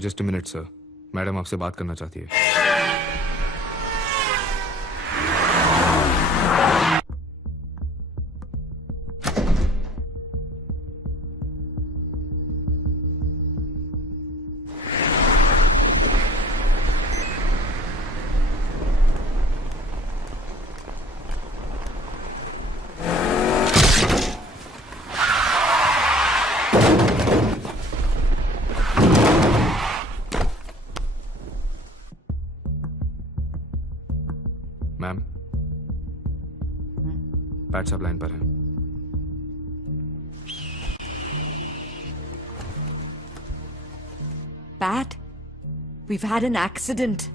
Just a minute sir, madam आपसे बात करना चाहती है। मैम, पैट साहब लाइन पर हैं। Pat, we've had an accident.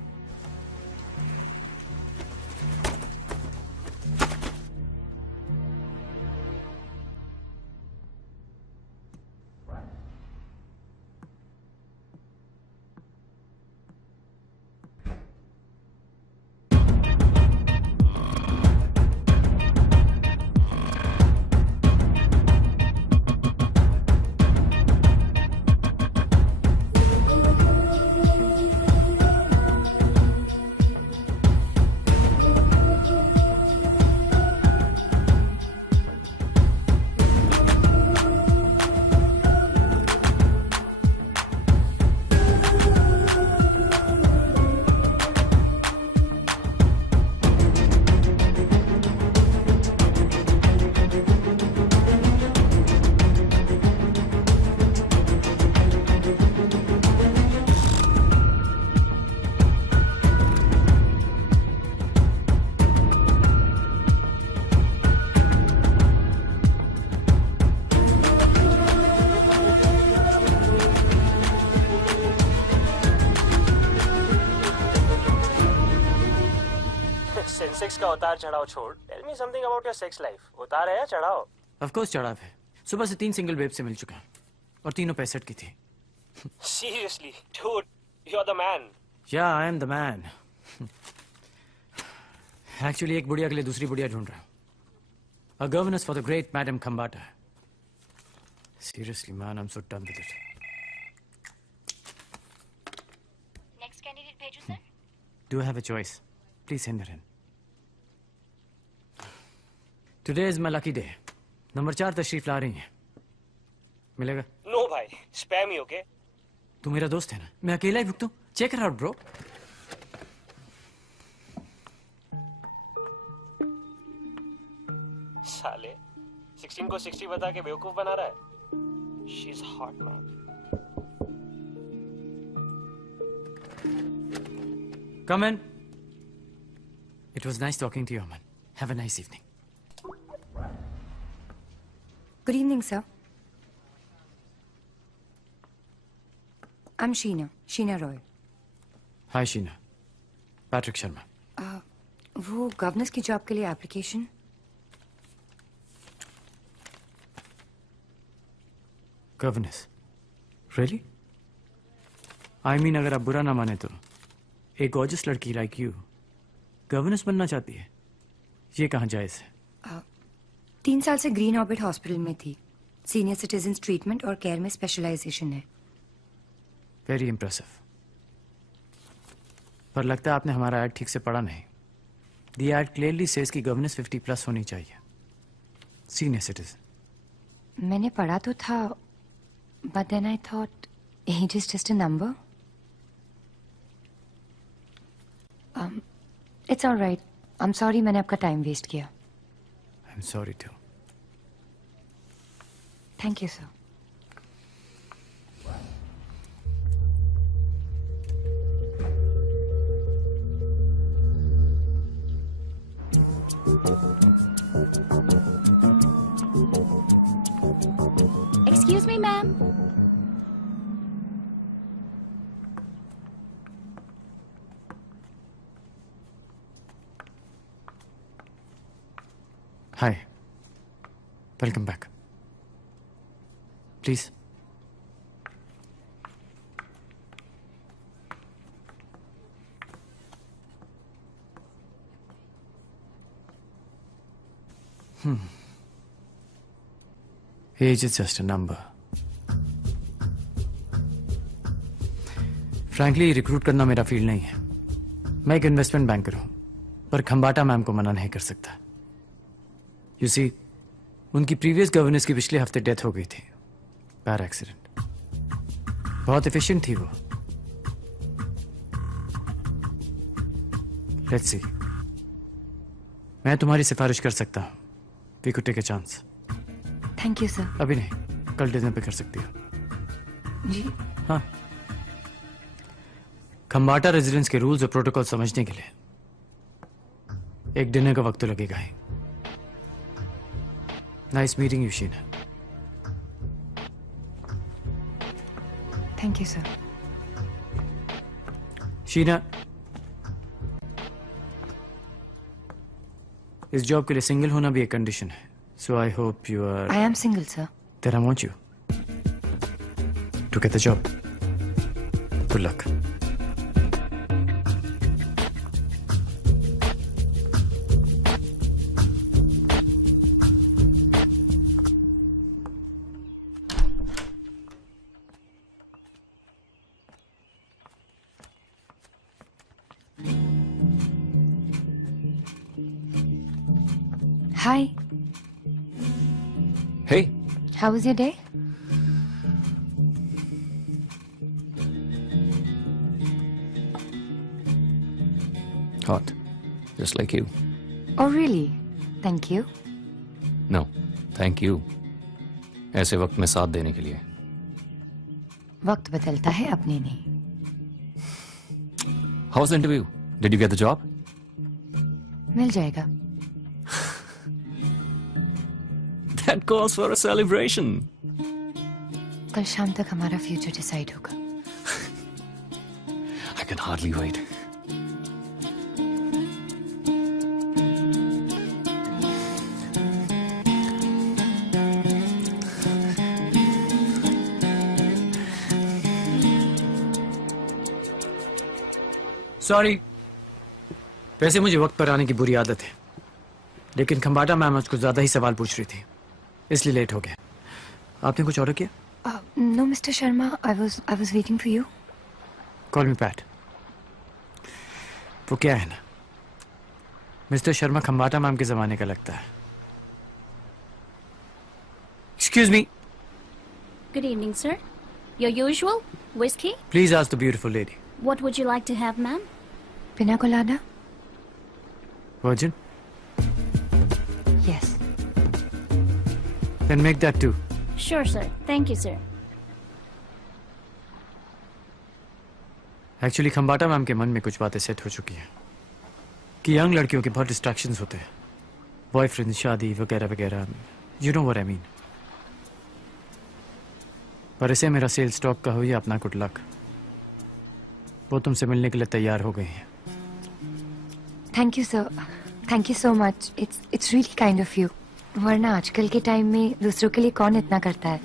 Sensex का उतार चढ़ाव छोड़, tell me something about your sex life. उतार है या चढ़ाव? ऑफ कोर्स चढ़ाव है। सुबह से 3 सिंगल बेब से मिल चुका हूं और तीनों 65 की थी। Seriously dude, you are the man. या I am the man. Actually एक बुढ़िया के लिए दूसरी बुढ़िया ढूंढ रहा हूं। A governess for the great madam Khambata. Seriously man, I am so done with it. Next candidate भेजूं sir? Do have a choice? Please send her in. Today is my lucky day. Number 4 तशरीफ ला रही हैं। मिलेगा? No भाई, spam ही। Okay, तू मेरा दोस्त है ना, मैं अकेला ही भुगतूं। Check it out bro. साले 16 को 60 बता के बेवकूफ बना रहा है। She is hot man. Come in. It was nice talking to you, Aman. Have a nice evening. Good evening, sir. I'm Sheena Roy. Hi, Sheena. Patrick Sharma. वो governance की जॉब के लिए application. Governess. Really? I mean, अगर आप बुरा ना माने तो एक गॉर्जियस लड़की लाइक यू गवर्नेंस बनना चाहती है, ये कहाँ जायज है? 3 साल से ग्रीन ऑर्बिट हॉस्पिटल में थी। सीनियर सिटीजन्स ट्रीटमेंट और केयर में स्पेशलाइजेशन है। Very impressive. पर लगता है आपने हमारा ऐड ठीक से पढ़ा नहीं। द ऐड क्लियरली सेज कि गवर्नेंस 50+ होनी चाहिए। Senior citizen. मैंने पढ़ा तो था, but then I thought age is just a number. It's alright. I am sorry मैंने आपका टाइम वेस्ट किया। I am sorry too. Thank you sir. Excuse me, ma'am. Hi. Welcome back. Please. Age is just a number. Frankly recruit करना मेरा field नहीं है। मैं एक investment banker हूं, पर खंबाटा मैम को मना नहीं कर सकता। यू सी, उनकी प्रीवियस गवर्नेंस की पिछले हफ्ते डेथ हो गई थी, कार एक्सीडेंट। बहुत एफिशिएंट थी वो। लेट्स सी, मैं तुम्हारी सिफारिश कर सकता हूं। We could take a chance. Thank you sir. अभी नहीं, कल डिनर पे कर सकती हो। जी। हाँ, खंबाटा रेजिडेंस के रूल्स और प्रोटोकॉल समझने के लिए एक डिनर का वक्त तो लगेगा ही। Nice meeting you Sheena. Thank you sir. Sheena, इस जॉब के लिए सिंगल होना भी एक कंडीशन है। So I hope you are. I am single sir. Then I want you to get the job. Good luck. Hi. Hey, How was your day? hot. Just like you. Oh really? Thank you. No, thank you. ऐसे वक्त में साथ देने के लिए। वक्त बदलता है, अपने नहीं। How was the interview? Did you get the job? मिल जाएगा। That calls for a celebration. कल शाम तक हमारा फ्यूचर डिसाइड होगा। I can hardly wait. Sorry, वैसे मुझे वक्त पर आने की बुरी आदत है, लेकिन खंबाटा मैम मुझको ज्यादा ही सवाल पूछ रही थी, इसलिए लेट हो गया। आपने कुछ ऑर्डर किया? No, Mr. Sharma. I was waiting for you. Call me PAT. वो क्या है ना, मिस्टर शर्मा खंबाटा मैम के जमाने का लगता है। Excuse me. Good evening, sir. Your usual whiskey? Please ask the beautiful lady. What would you like to have, ma'am? पिना colada? Virgin? Yes. Then make that too. Sure, sir. Thank you, sir. Actually Khambata ma'am के मन में कुछ बातें set हो चुकी हैं कि यंग लड़कियों के बहुत डिस्ट्रैक्शंस होते हैं, बॉयफ्रेंड, शादी वगैरह वगैरह। You know what I mean. पर इसे मेरा सेल स्टॉक का हो या अपना गुड लक, वो तुमसे मिलने के लिए तैयार हो गई हैं। Thank you, sir. Thank you so much. It's really kind of you. वरना आजकल के टाइम में दूसरों के लिए कौन इतना करता है?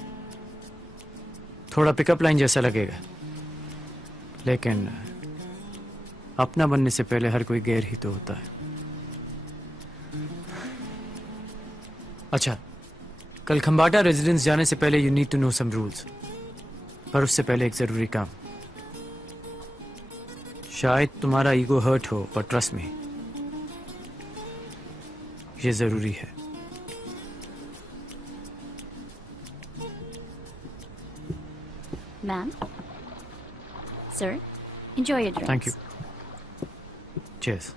थोड़ा पिकअप लाइन जैसा लगेगा, लेकिन अपना बनने से पहले हर कोई गैर ही तो होता है। अच्छा, कल खंबाटा रेजिडेंस जाने से पहले you need to know some rules, पर उससे पहले एक जरूरी काम। शायद तुम्हारा ईगो हर्ट हो, पर ट्रस्ट मी, ये जरूरी है। Ma'am? Sir? Enjoy your drinks. Thank you. Cheers.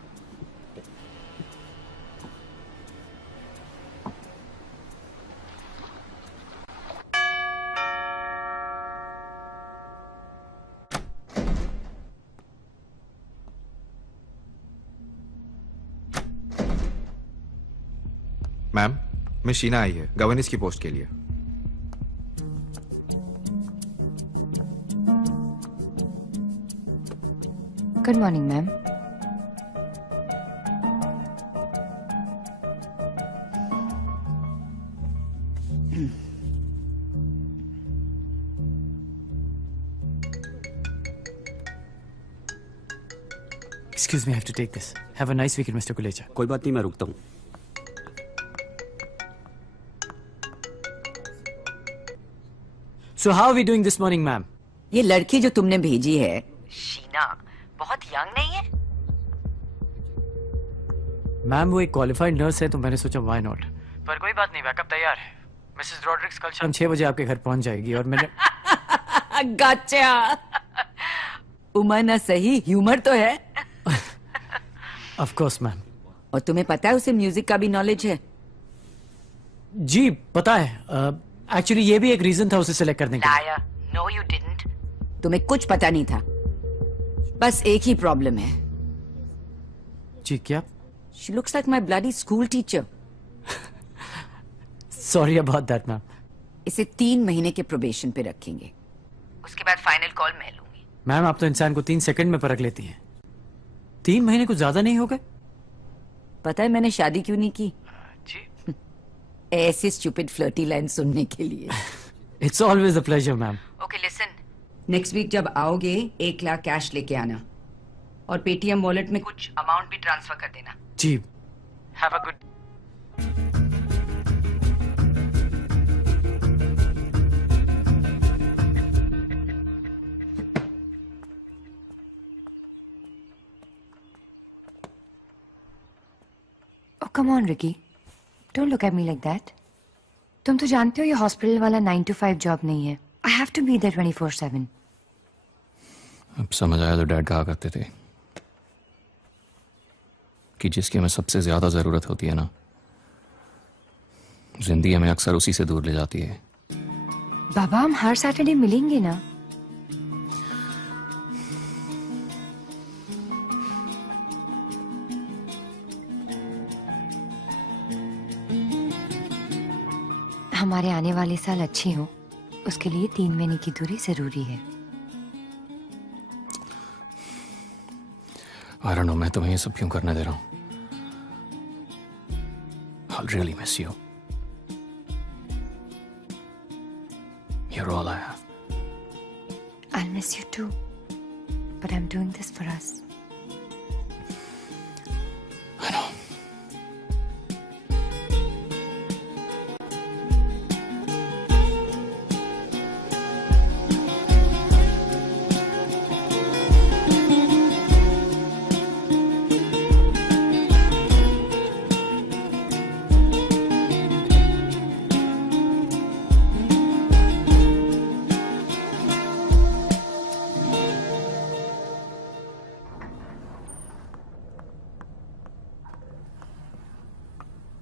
Ma'am, miss Sheena आई है गवर्नेंस की पोस्ट के लिए। Good morning, ma'am. Excuse me, I have to take this. Have a nice weekend, Mr. Kulecha. कोई बात नहीं, मैं रुकता हूँ। So how are we doing this morning, ma'am? ये लड़की जो तुमने भेजी है, शीना बहुत यंग नहीं है? मैम वो एक क्वालिफाइड नर्स है तो मैंने सोचा व्हाई नॉट। पर कोई बात नहीं, बैकअप तैयार है। मिसेस रॉड्रिक्स कल शाम 6 बजे आपके घर पहुंच जाएगी और मैंने गच्चा। उमर ना सही, ह्यूमर तो है। Of course ma'am. और तुम्हें पता है उसे म्यूजिक का भी नॉलेज है? जी पता है। एक्चुअली ये भी एक रीजन था उसे सिलेक्ट करने का। Liar, no you didn't. तुम्हें कुछ पता नहीं था। बस एक ही प्रॉब्लम है। जी क्या? She looks like my bloody school teacher. Sorry about that ma'am. इसे 3 महीने के प्रोबेशन पे रखेंगे, उसके बाद फाइनल कॉल मैं लूंगी। मैम आप तो इंसान को 3 सेकंड में परख लेती हैं। 3 महीने कुछ ज्यादा नहीं हो गए? पता है मैंने शादी क्यों नहीं की? जी। ऐसी स्टूपिड फ्लर्टी लाइन सुनने के लिए। It's always a pleasure ma'am. Okay listen, next week जब आओगे 1 लाख कैश लेके आना और पेटीएम वॉलेट में कुछ अमाउंट भी ट्रांसफर कर देना। जी। Have a good. Oh, come on, Ricky. Don't look at me like that. तुम तो जानते हो ये हॉस्पिटल वाला 9 to 5 जॉब नहीं है। I have to be there 24/7. अब समझ आया तो डैड कहा करते थे कि जिसकी हमें सबसे ज्यादा जरूरत होती है ना, जिंदगी हमें अक्सर उसी से दूर ले जाती है। बाबा हम हर सैटरडे मिलेंगे ना? हमारे आने वाले साल अच्छे हो, उसके लिए 3 महीने की दूरी जरूरी है। I don't know, मैं तुम्हें ये सब क्यों करने दे रहा हूँ। I'll really miss you. You're all I have. I'll miss you too, but I'm doing this for us. I know.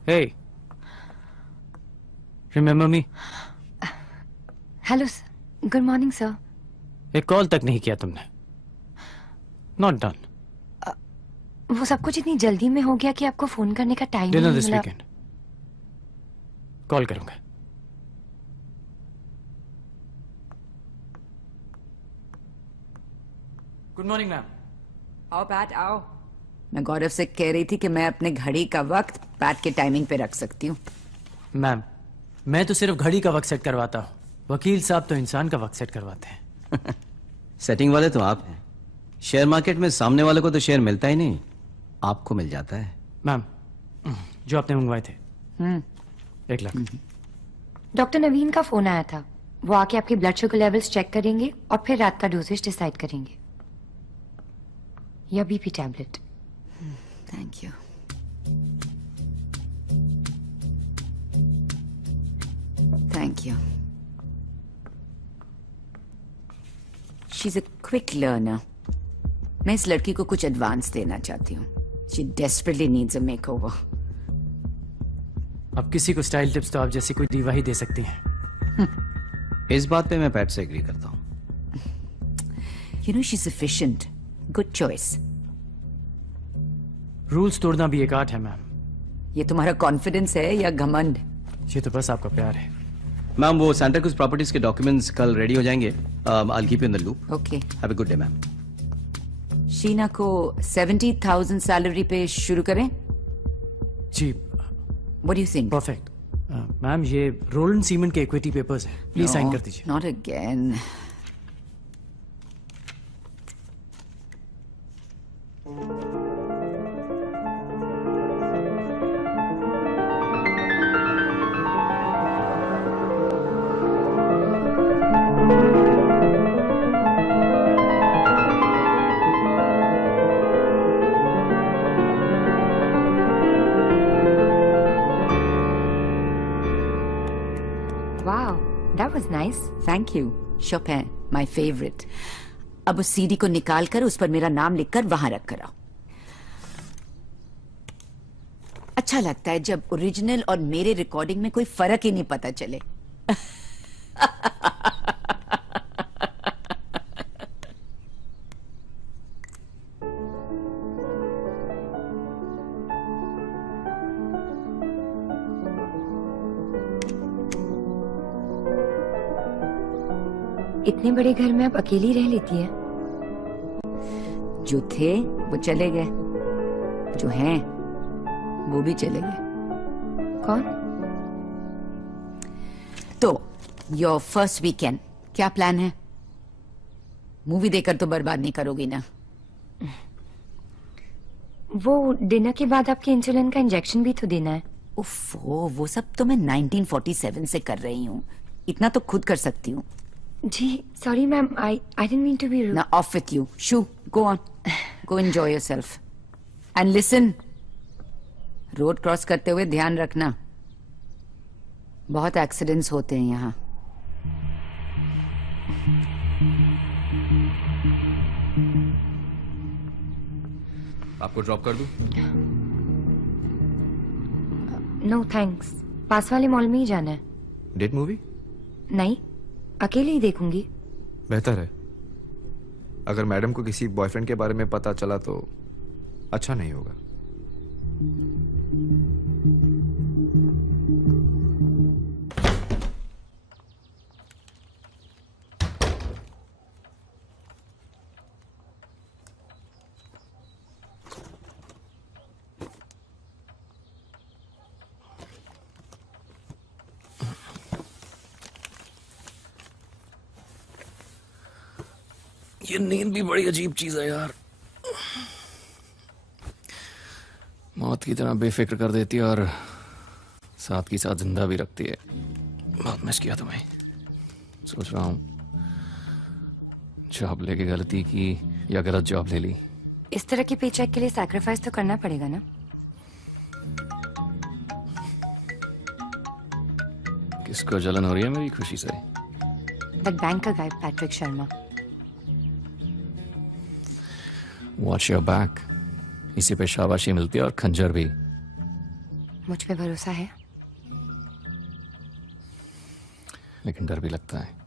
Hey, remember me? Hello sir, good morning sir. एक call तक नहीं किया तुमने। Not done. वो सब कुछ इतनी जल्दी में हो गया कि आपको फोन करने का टाइम डिनर नहीं दिस मिला। वीकेंड कॉल करूंगा। Good morning ma'am. आओ पैट आओ। मैं गौरव से कह रही थी कि मैं अपने घड़ी का वक्त पैट के टाइमिंग पे रख सकती हूँ। मैम मैं तो सिर्फ घड़ी का वक्त सेट करवाता हूँ, वकील साहब तो इंसान का वक्त सेट करवाते हैं। सेटिंग वाले तो आप हैं। शेयर मार्केट में सामने वाले को तो शेयर मिलता ही नहीं, आपको मिल जाता है। मैम जो आपने मंगवाए थे 1 लाख। डॉक्टर नवीन का फोन आया था, वो आके आपके ब्लड शुगर लेवल्स चेक करेंगे और फिर रात का डोजेज डिसाइड करेंगे, या BP tablet. Thank you. Thank you. She is a quick learner. मैं इस लड़की को कुछ एडवांस देना चाहती हूँ। She desperately needs a makeover. अब किसी को स्टाइल टिप्स तो आप जैसी कोई दीवा ही दे सकती हैं। इस बात पे मैं पैट से एग्री करता हूँ। You know she is efficient. Good choice. Rules तोड़ना भी एक आर्ट है मैम। ये तुम्हारा कॉन्फिडेंस है या घमंड? ये तो बस आपका प्यार है। मैम वो सांता क्रूज प्रॉपर्टीज के डॉक्यूमेंट्स कल रेडी हो जाएंगे। I'll keep you in the loop. Okay. Have a good day, ma'am. Sheena को 70,000 सैलरी पे शुरू करें? जी What do you think? Perfect. Ma'am ये रोलन सीमेंट के इक्विटी पेपर्स हैं, प्लीज साइन कर दीजिए। Not again. Nice. Thank you. Chopin, my favourite. अब उस सीडी को निकाल कर उस पर मेरा नाम लिखकर वहां रख कर आओ. अच्छा लगता है जब ओरिजिनल और मेरे रिकॉर्डिंग में कोई फर्क ही नहीं पता चले. इतने बड़े घर में आप अकेली रह लेती हैं? जो थे वो चले गए, जो हैं वो भी चले गए. कौन? तो योर फर्स्ट वीकेंड क्या प्लान है? मूवी देखकर तो बर्बाद नहीं करोगी ना? वो डिनर के बाद आपके इंसुलिन का इंजेक्शन भी तो देना है. उफ, वो सब तो मैं 1947 से कर रही हूँ. इतना तो खुद कर सकती हूँ. जी sorry ma'am, I didn't mean to be rude. Now off with you. Shoo, go on. Go enjoy yourself. And listen. Road cross करते हुए ध्यान रखना. बहुत एक्सीडेंट्स होते हैं यहाँ. आपको ड्रॉप कर दूं? नो थैंक्स, पास वाले मॉल में ही जाना है. Date movie? नहीं, अकेले ही देखूंगी. बेहतर है. अगर मैडम को किसी बॉयफ्रेंड के बारे में पता चला तो अच्छा नहीं होगा. ये नींद भी बड़ी अजीब चीज है यार. मौत की तरह बेफिक्र कर देती है और साथ की साथ जिंदा भी रखती है. बहुत मिस किया तुम्हें. सोच रहा हूँ जॉब लेके गलती की या गलत जॉब ले ली. इस तरह के पेचेक के लिए सैक्रिफाइस तो करना पड़ेगा ना. किसको जलन हो रही है मेरी खुशी से? That banker guy Patrick Sharma. Watch your back. इसी पे शाबाशी मिलती है और खंजर भी. मुझ पे भरोसा है? लेकिन डर भी लगता है.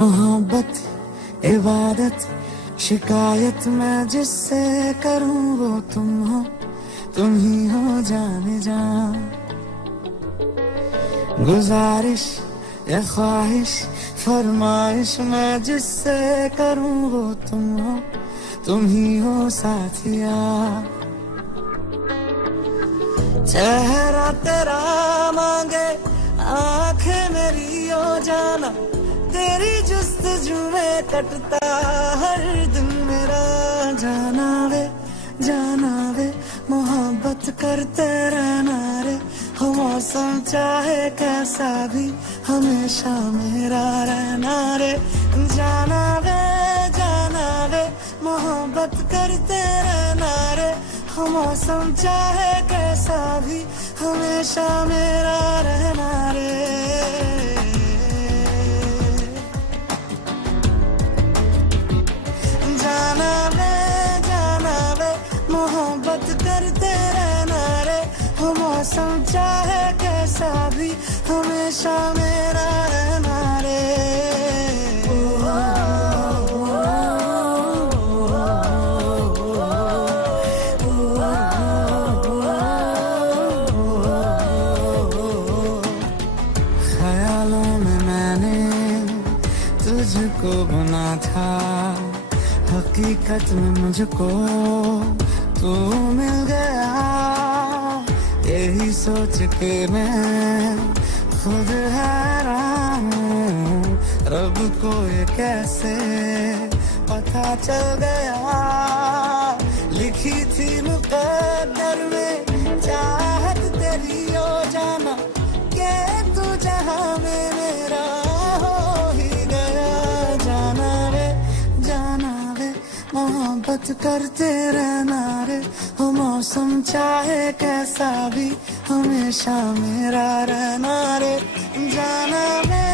मोहब्बत इबादत शिकायत मैं जिससे करूं वो तुम हो, तुम ही हो जाने जा. गुजारिश या ख्वाहिश फरमाइश मैं जिससे करूं वो तुम हो, तुम ही हो साथिया. चेहरा तेरा मांगे आंखें मेरी हो जाना, तेरी जुस्तजू में कटता हर दिन मेरा. जाना वे मोहब्बत करते रहना रे. हो मौसम चाहे कैसा भी हमेशा मेरा रहना रे. जाना वे मोहब्बत करते रहना रे. हो मौसम चाहे कैसा भी हमेशा मेरा रहना रे. जाना वे मोहब्बत करते रहना रे. हो मौसम चाहे कैसा भी हमेशा मेरा रहना रे. ख्यालों में मैंने तुझको बुना था, हकीकत में मुझको तू मिल गया. यही सोच के मैं खुद हैरान हूँ, रब को ये कैसे पता चल गया, लिखी थी मुकद्दर में चाहत तेरी हो जाना, के तू जहां में मेरा हो ही गया। जाना वे मोहब्बत करते रहना रे, हो मौसम चाहे कैसा भी हमेशा मेरा रहना रे। जाना वे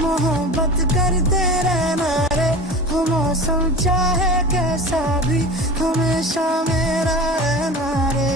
मोहब्बत करते रहना रे, हो मौसम चाहे कैसा भी हमेशा मेरा रहना रे।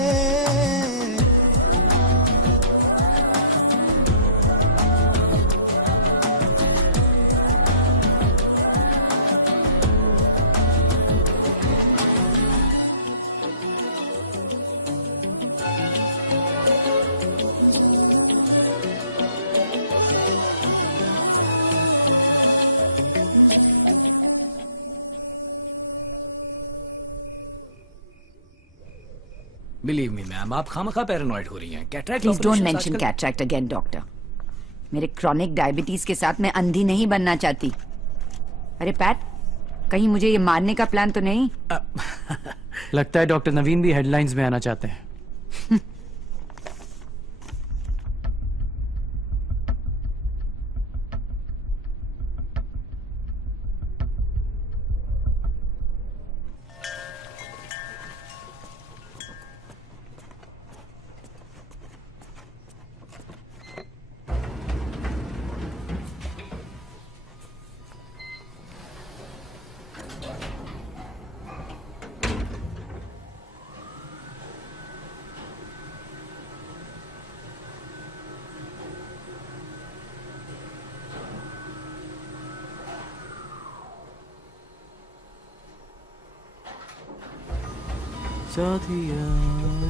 बिलीव मी मैम, आप खामखा पैरानॉइड हो रही हैं। Cataract please don't operations mention आजकल- कैटरैक्ट अगेन डॉक्टर। मेरे क्रॉनिक डायबिटीज के साथ मैं अंधी नहीं बनना चाहती। अरे पैट, कहीं मुझे ये मारने का प्लान तो नहीं? लगता है डॉक्टर नवीन भी हेडलाइंस में आना चाहते हैं। साथिया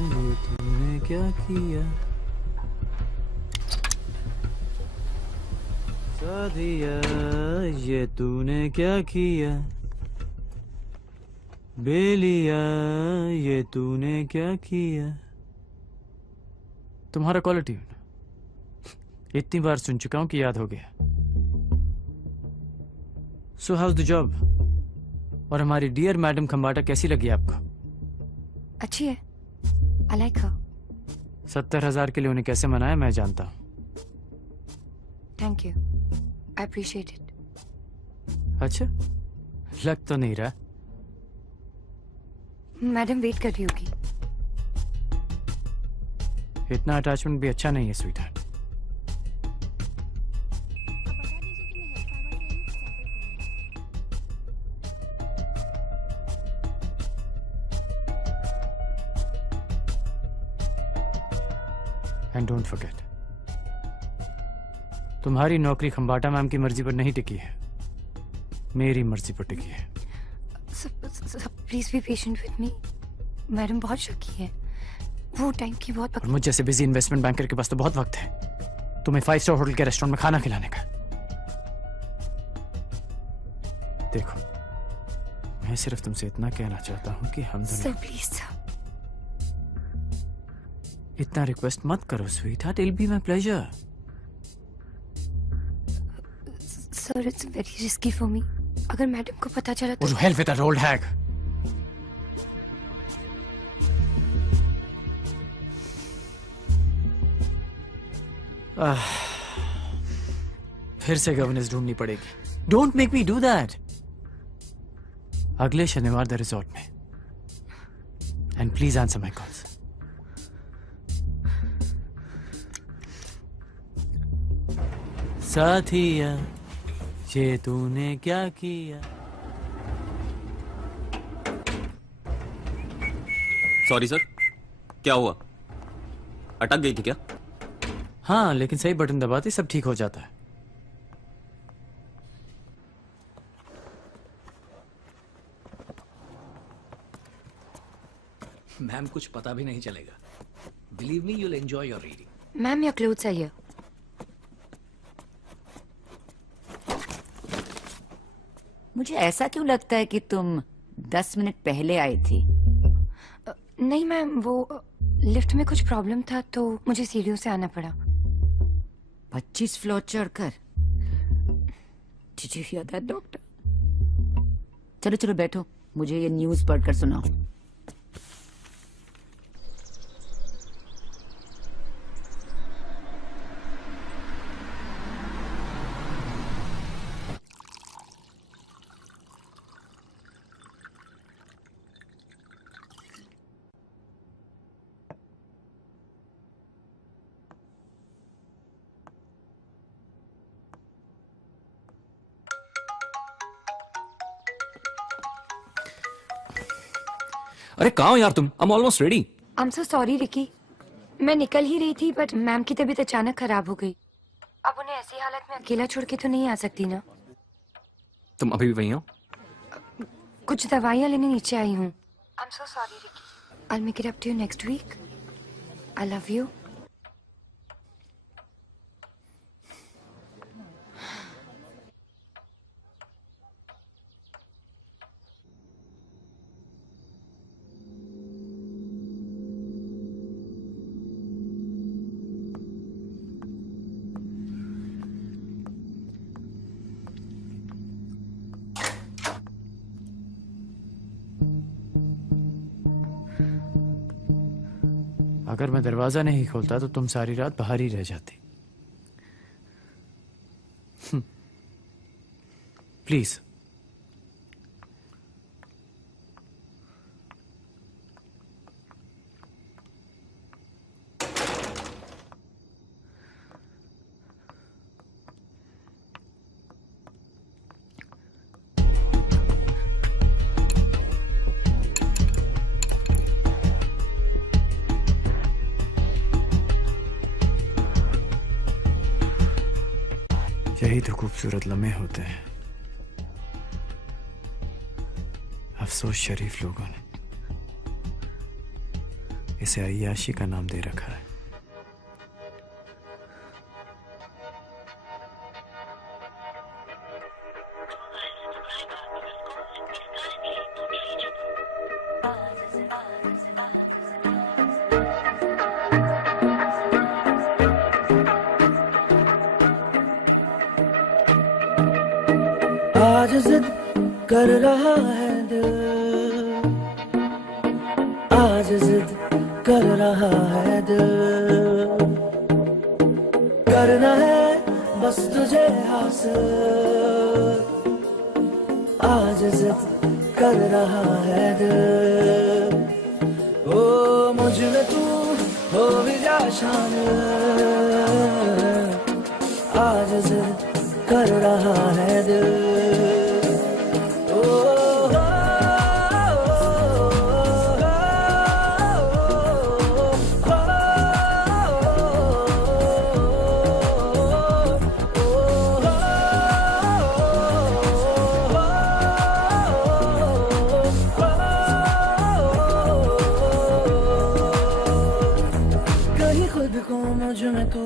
ये तूने क्या किया, साथिया ये तूने क्या किया, बेलिया ये तूने क्या किया। तुम्हारा कॉलर ट्यून इतनी बार सुन चुका हूं कि याद हो गया। सो हाउस द जॉब? और हमारी डियर मैडम खंबाटा कैसी लगी आपको? अच्छी है, आई लाइक हर। 70,000 के लिए उन्हें कैसे मनाया मैं जानता हूं। Thank you, I appreciate it. अच्छा, लग तो नहीं रहा। मैडम वेट कर रही होगी। इतना अटैचमेंट भी अच्छा नहीं है sweet heart. And don't forget, तुम्हारी नौकरी खंबाटा मैम की मर्जी पर नहीं टिकी है, मेरी मर्जी पर टिकी है। Please be patient with me. Madam बहुत शकी है, वो टाइम की बहुत और मुझ जैसे बिजी इन्वेस्टमेंट बैंकर के पास तो बहुत वक्त है तुम्हें 5 स्टार होटल के रेस्टोरेंट में खाना खिलाने का। देखो, मैं सिर्फ तुमसे इतना कहना चाहता हूं कि हम दोनों। Sir please sir. इतना रिक्वेस्ट मत करो sweetheart, it will be my pleasure. Sir it's very risky for me, अगर मैडम को पता चला तो। Help with that old hag. फिर से गवर्नेंस ढूंढनी पड़ेगी। Don't make me do that. अगले शनिवार द रिजॉर्ट में, and please answer my calls. साथिया ये तूने क्या किया। सॉरी सर, क्या हुआ? अटक गई थी क्या? हाँ, लेकिन सही बटन दबाते सब ठीक हो जाता है। मैम कुछ पता भी नहीं चलेगा। Believe me, you'll enjoy your reading. Ma'am your clothes are here. मुझे ऐसा क्यों लगता है कि तुम 10 मिनट पहले आई थी? नहीं मैम, वो लिफ्ट में कुछ प्रॉब्लम था तो मुझे सीढ़ियों से आना पड़ा। 25 फ्लोर चढ़कर? Did you hear that, doctor? चलो चलो बैठो, मुझे ये न्यूज़ पढ़कर सुनाओ। अरे कहाँ हो यार तुम? I'm almost ready. I'm so sorry, Ricky. मैं निकल ही रही थी बट मैम की तबीयत अचानक खराब हो गई। अब उन्हें ऐसी हालत में अकेला छोड़ के तो नहीं आ सकती ना। तुम अभी भी वहीं हो? कुछ दवाइयाँ लेने नीचे आई हूँ। I'm so sorry, Ricky. I'll make it up to you next week. I love you. अगर मैं दरवाजा नहीं खोलता तो तुम सारी रात बाहर ही रह जाती। प्लीज। यही तो खूबसूरत लम्हे होते हैं। अफसोस शरीफ लोगों ने इसे अय्याशी का नाम दे रखा है। आज जिद कर रहा है दिल, आज जिद कर रहा है दिल, करना है बस तुझे हासिल, आज जिद कर रहा है दिल। ओ मुझ में तू हो भी जा शामिल, आज जिद कर रहा है दिल। कहीं खुद को मुझ में तू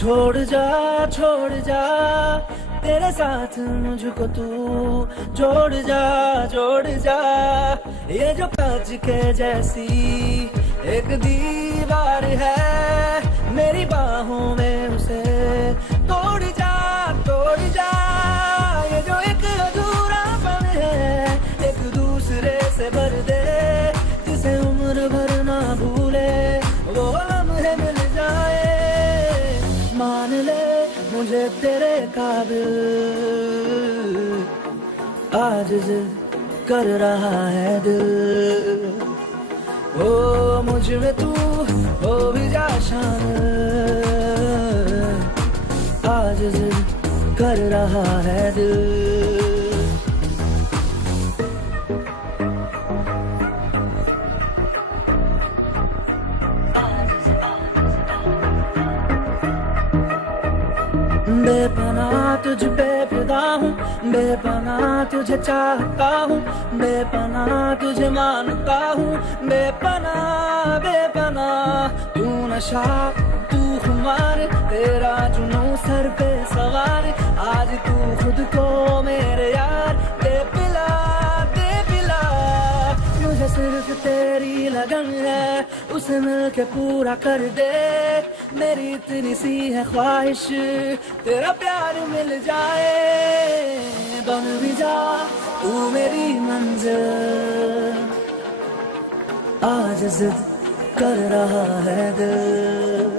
छोड़ जा, छोड़ जा, तेरे साथ मुझको तू जोड़ जा, जोड़ जा। ये जो कांच के जैसी एक दीवार है मेरी बाहों में, उसे तोड़ जा, तोड़ जा। ये जो एक अधूरापन है एक दूसरे से भर दे, जिसे उम्र भर ना भूले वो लम्हे मिल जाए। मान ले मुझे तेरे काबिल, आज जिद कर रहा है दिल। ओ मुझ में तू हो भी जा शामिल, आज जिद कर रहा है दिल। बेपनाह तुझ पे फिदा हूँ, बेपनाह तुझे चाहता हूँ, बेपनाह तुझे मानता हूँ, बेपनाह बेपनाह। तू नशा तू खुमार, तेरा जुनून सर पे सवार, आज तू खुद को मेरे यार दे पिला, दे पिला। मुझे सिर्फ तेरी लगन है, उसे मिलके पूरा कर दे। मेरी इतनी सी है ख्वाहिश, तेरा प्यार मिल जाए। बन भी जा तू मेरी मंजिल, आज जिद कर रहा है दिल।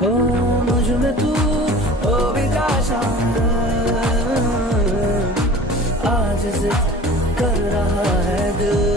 हो मुझ में तू हो भी जा शामिल, आज जिद कर रहा है दिल।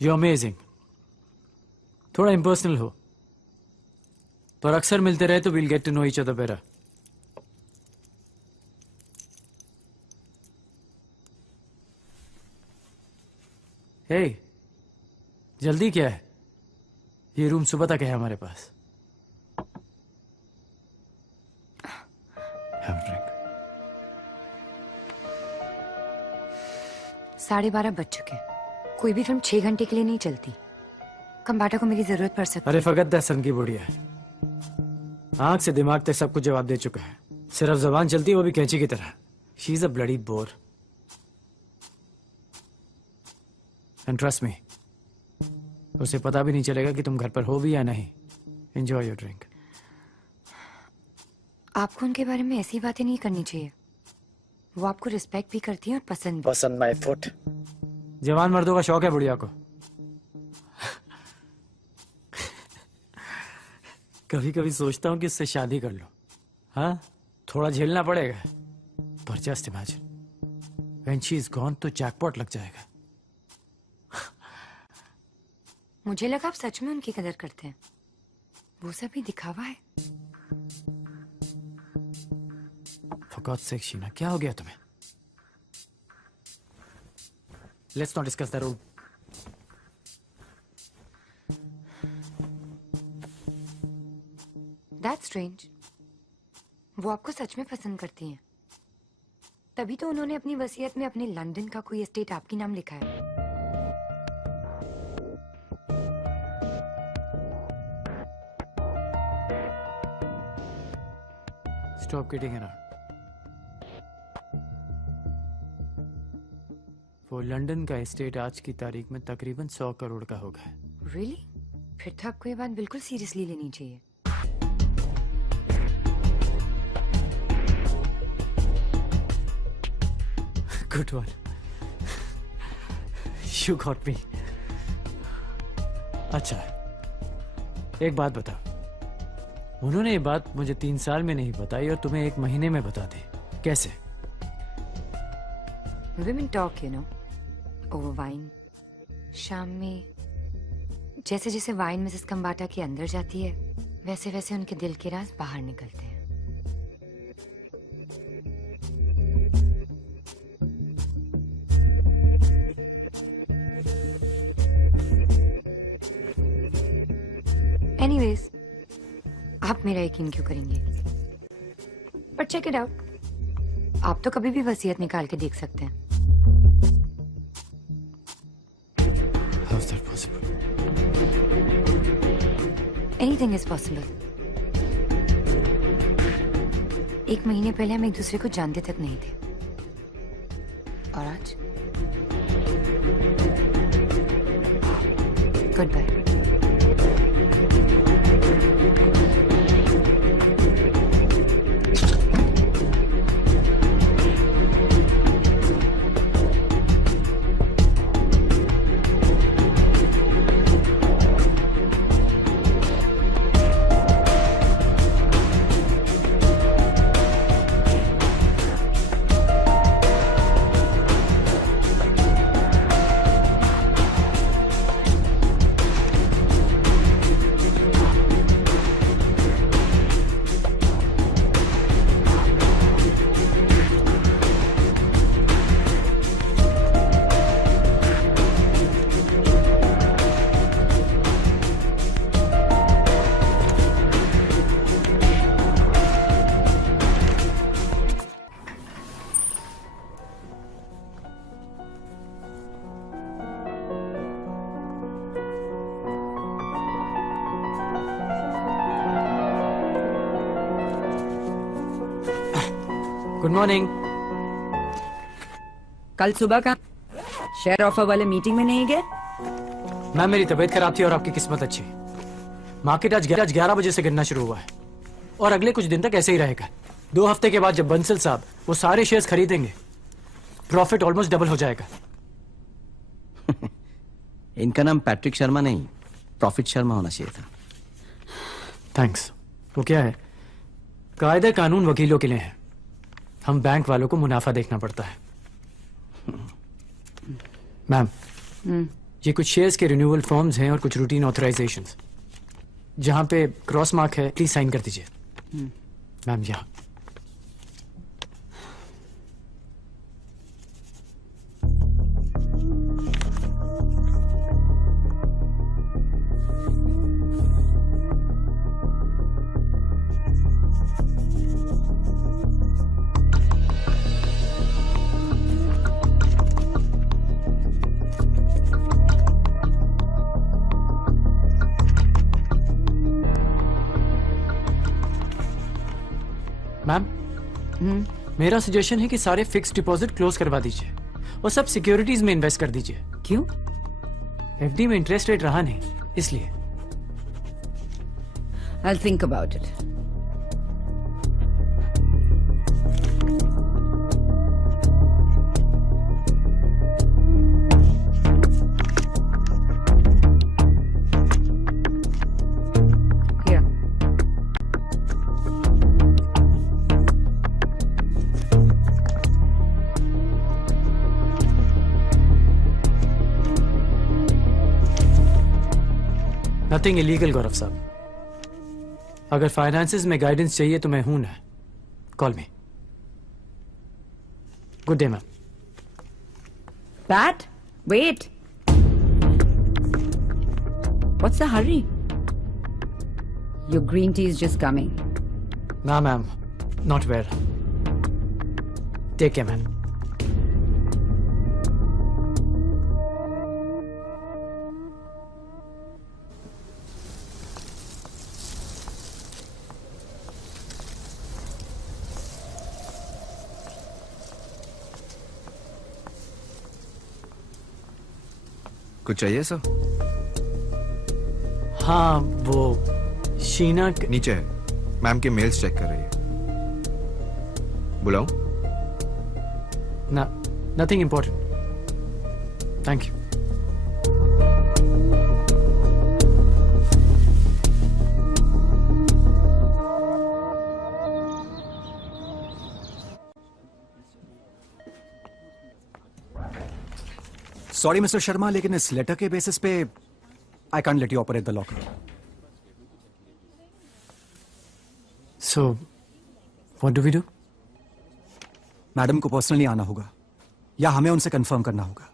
You're amazing. थोड़ा इम्पर्सनल हो, पर अक्सर मिलते रहे तो we'll get to know each other better. Hey, जल्दी क्या है? ये रूम सुबह तक है हमारे पास. Have a drink. 12:30 बज चुके. कोई भी फिल्म 6 घंटे के लिए नहीं चलती. कंबाटा को मेरी जरूरत पड़ सकती है. अरे फकत दहसन की बुढ़िया है, आंख से दिमाग तक सब कुछ जवाब दे चुका है. सिर्फ जबान चलती है, वो भी कैंची की तरह. She is a bloody bore. And trust me, उसे पता भी नहीं चलेगा कि तुम घर पर हो भी या नहीं. Enjoy your drink. आपको उनके बारे में ऐसी बातें नहीं करनी चाहिए. वो आपको रिस्पेक्ट भी करती है और पसंद भी. पसंद माय फुट. जवान मर्दों का शौक है बुढ़िया को. कभी कभी सोचता हूं कि उससे शादी कर लो. हाँ, थोड़ा झेलना पड़ेगा, पर just imagine when she is gone तो जैकपॉट लग जाएगा. मुझे लगा आप सच में उनकी कदर करते हैं. वो सब भी दिखावा है. For God's sake, शीना, क्या हो गया तुम्हें? Let's not discuss the road. That's strange. वो आपको सच में पसंद करती हैं. तभी तो उन्होंने अपनी वसीयत में अपने लंदन का कोई एस्टेट आपके नाम लिखा है. Stop kidding around. वो लंदन का एस्टेट आज की तारीख में तकरीबन 100 करोड़ का होगा. Really? फिर तो आपको ये बात बिल्कुल सीरियसली लेनी चाहिए. Good one. You got me. अच्छा, एक बात बताओ. उन्होंने ये बात मुझे 3 साल में नहीं बताई और तुम्हें 1 महीने में बता दी. कैसे? Women talk, you know, over wine. शाम में जैसे जैसे वाइन मिसेस कंबाटा के अंदर जाती है, वैसे वैसे उनके दिल के राज बाहर निकलते हैं. Anyways, आप मेरा यकीन क्यों करेंगे? But check it out. आप तो कभी भी वसीयत निकाल के देख सकते हैं. How is that possible? Anything is possible. 1 महीने पहले हम एक दूसरे को जानते तक नहीं थे. और आज गुड बाय. Good morning. कल सुबह का शेयर ऑफर वाले मीटिंग में नहीं गए? मैम मेरी तबीयत खराब थी और आपकी किस्मत अच्छी। मार्केट आज 11 बजे से गिरना शुरू हुआ है और अगले कुछ दिन तक ऐसे ही रहेगा। 2 हफ्ते के बाद जब बंसल साहब वो सारे शेयर्स खरीदेंगे, प्रॉफिट ऑलमोस्ट डबल हो जाएगा। इनका नाम पैट्रिक शर्मा नहीं, प्रॉफिट शर्मा होना चाहिए था। थैंक्स। वो क्या है, कायदे कानून वकीलों के लिए है, हम बैंक वालों को मुनाफा देखना पड़ता है। मैम ये कुछ शेयर्स के रिन्यूअल फॉर्म्स हैं और कुछ रूटीन ऑथराइजेशंस। जहां पे क्रॉस मार्क है प्लीज साइन कर दीजिए। मैम यहां। मैम मेरा सजेशन है कि सारे फिक्स डिपॉजिट क्लोज करवा दीजिए और सब सिक्योरिटीज में इन्वेस्ट कर दीजिए। क्यों? एफडी में इंटरेस्ट रेट रहा नहीं, इसलिए। I'll think about it. Here. Nothing illegal Gaurav साहब। अगर फाइनेंसेस में गाइडेंस चाहिए तो मैं हूं ना, call me. Good day ma'am. Pat, wait. What's the hurry? Your green tea is just coming. ना ma'am, not where. Take care ma'am. कुछ चाहिए सर? हाँ वो शीना नीचे है, मैम के मेल्स चेक कर रही है। बुलाऊं? ना, nothing important, thank you. Sorry mister Sharma, लेकिन इस लेटर के बेसिस पे I can't let you operate the locker. So what do we do? Madam को पर्सनली आना होगा या हमें उनसे कंफर्म करना होगा।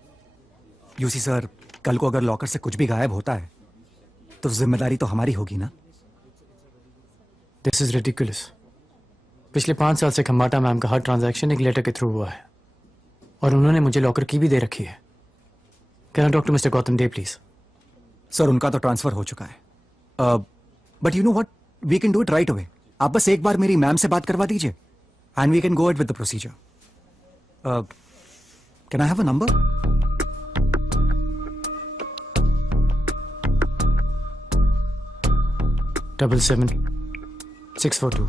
यूसी सर, कल को अगर लॉकर से कुछ भी गायब होता है तो जिम्मेदारी तो हमारी होगी ना। This is ridiculous. पिछले 5 साल से खम्बाटा मैम का हर ट्रांजैक्शन एक लेटर के थ्रू हुआ है और उन्होंने मुझे लॉकर की भी दे रखी है। Can I talk to mister Gautam Dey please? Sir उनका तो ट्रांसफर हो चुका है, but you know what, we can do it right away. आप बस एक बार मेरी मैम से बात करवा दीजिए and we can go it with the procedure. Can I have a number? Double 7-642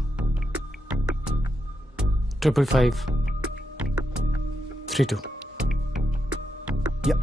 555-32। या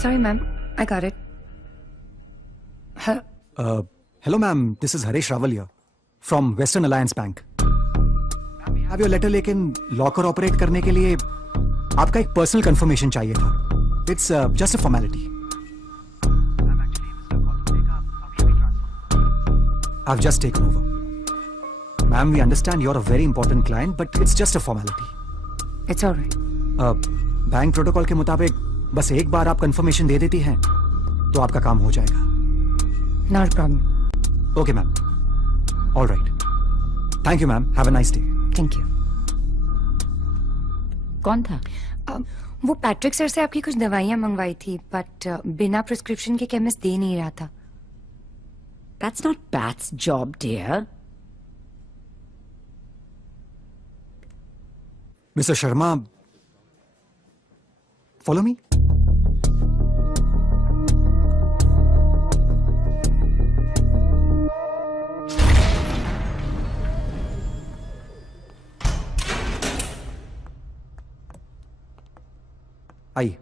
Sorry, ma'am. I got it. Hello ma'am, this is Harish Rawal here from western alliance bank. We have your letter, लेकिन locker operate करने के लिए आपका एक personal confirmation चाहिए था। It's just a formality. I've just taken over. Ma'am, we understand you're a very important client, but it's just a formality. It's all right. Bank protocol के मुताबिक बस एक बार आप कंफर्मेशन दे देती हैं तो आपका काम हो जाएगा। Not problem. Okay ma'am, all right, thank you ma'am, have a nice day. Thank you. कौन था? वो पैट्रिक सर से आपकी कुछ दवाइयां मंगवाई थी, बट बिना प्रिस्क्रिप्शन के केमिस्ट दे नहीं रहा था। That's not Pat's job, dear. Mr. Sharma, follow me. आइए।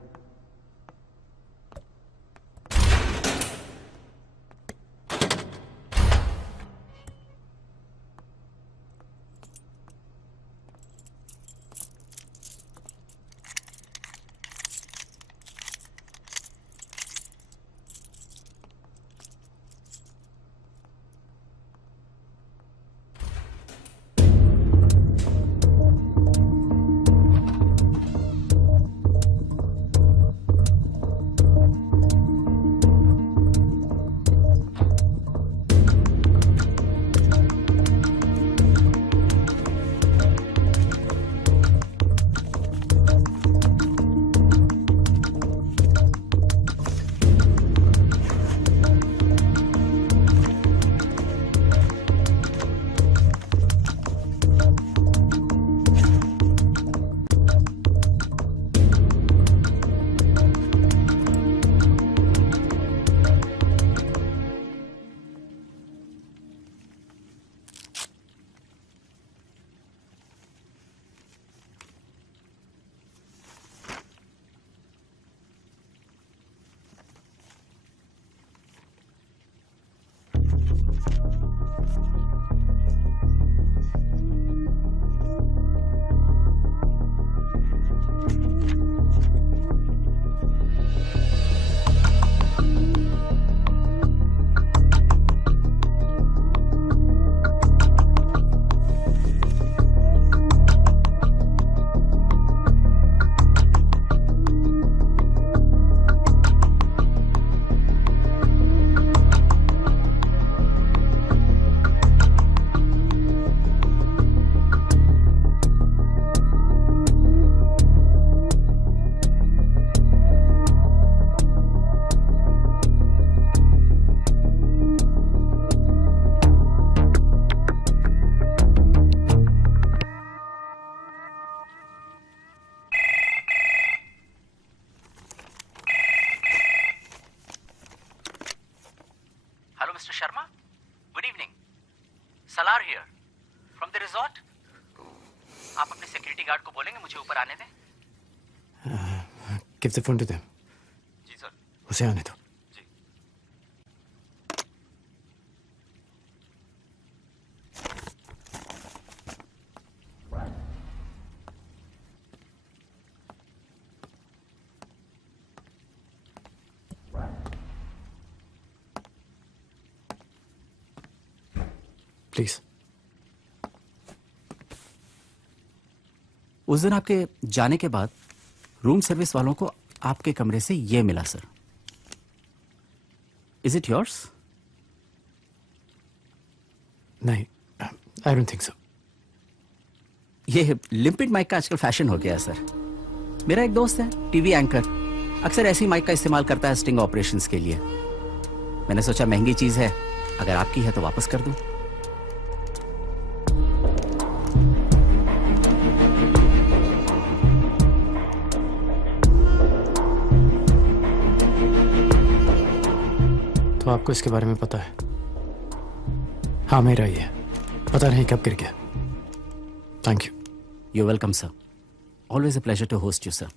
Salaar here from the resort. आप अपने सिक्योरिटी गार्ड को बोलेंगे मुझे ऊपर आने दें। Give the phone to them. जी सर। उसे आने दो। प्लीज। उस दिन आपके जाने के बाद रूम सर्विस वालों को आपके कमरे से ये मिला सर। Is it yours? नहीं, आई डोंट थिंक सो। ये लिम्पिड माइक का आजकल फैशन हो गया है सर। मेरा एक दोस्त है टीवी एंकर, अक्सर ऐसी माइक का इस्तेमाल करता है स्टिंग ऑपरेशंस के लिए। मैंने सोचा महंगी चीज है, अगर आपकी है तो वापस कर दूं। तो आपको इसके बारे में पता है? हाँ, मेरा ही है, पता नहीं कब गिर गया। Thank you. You're welcome, sir. Always a pleasure to host you, sir.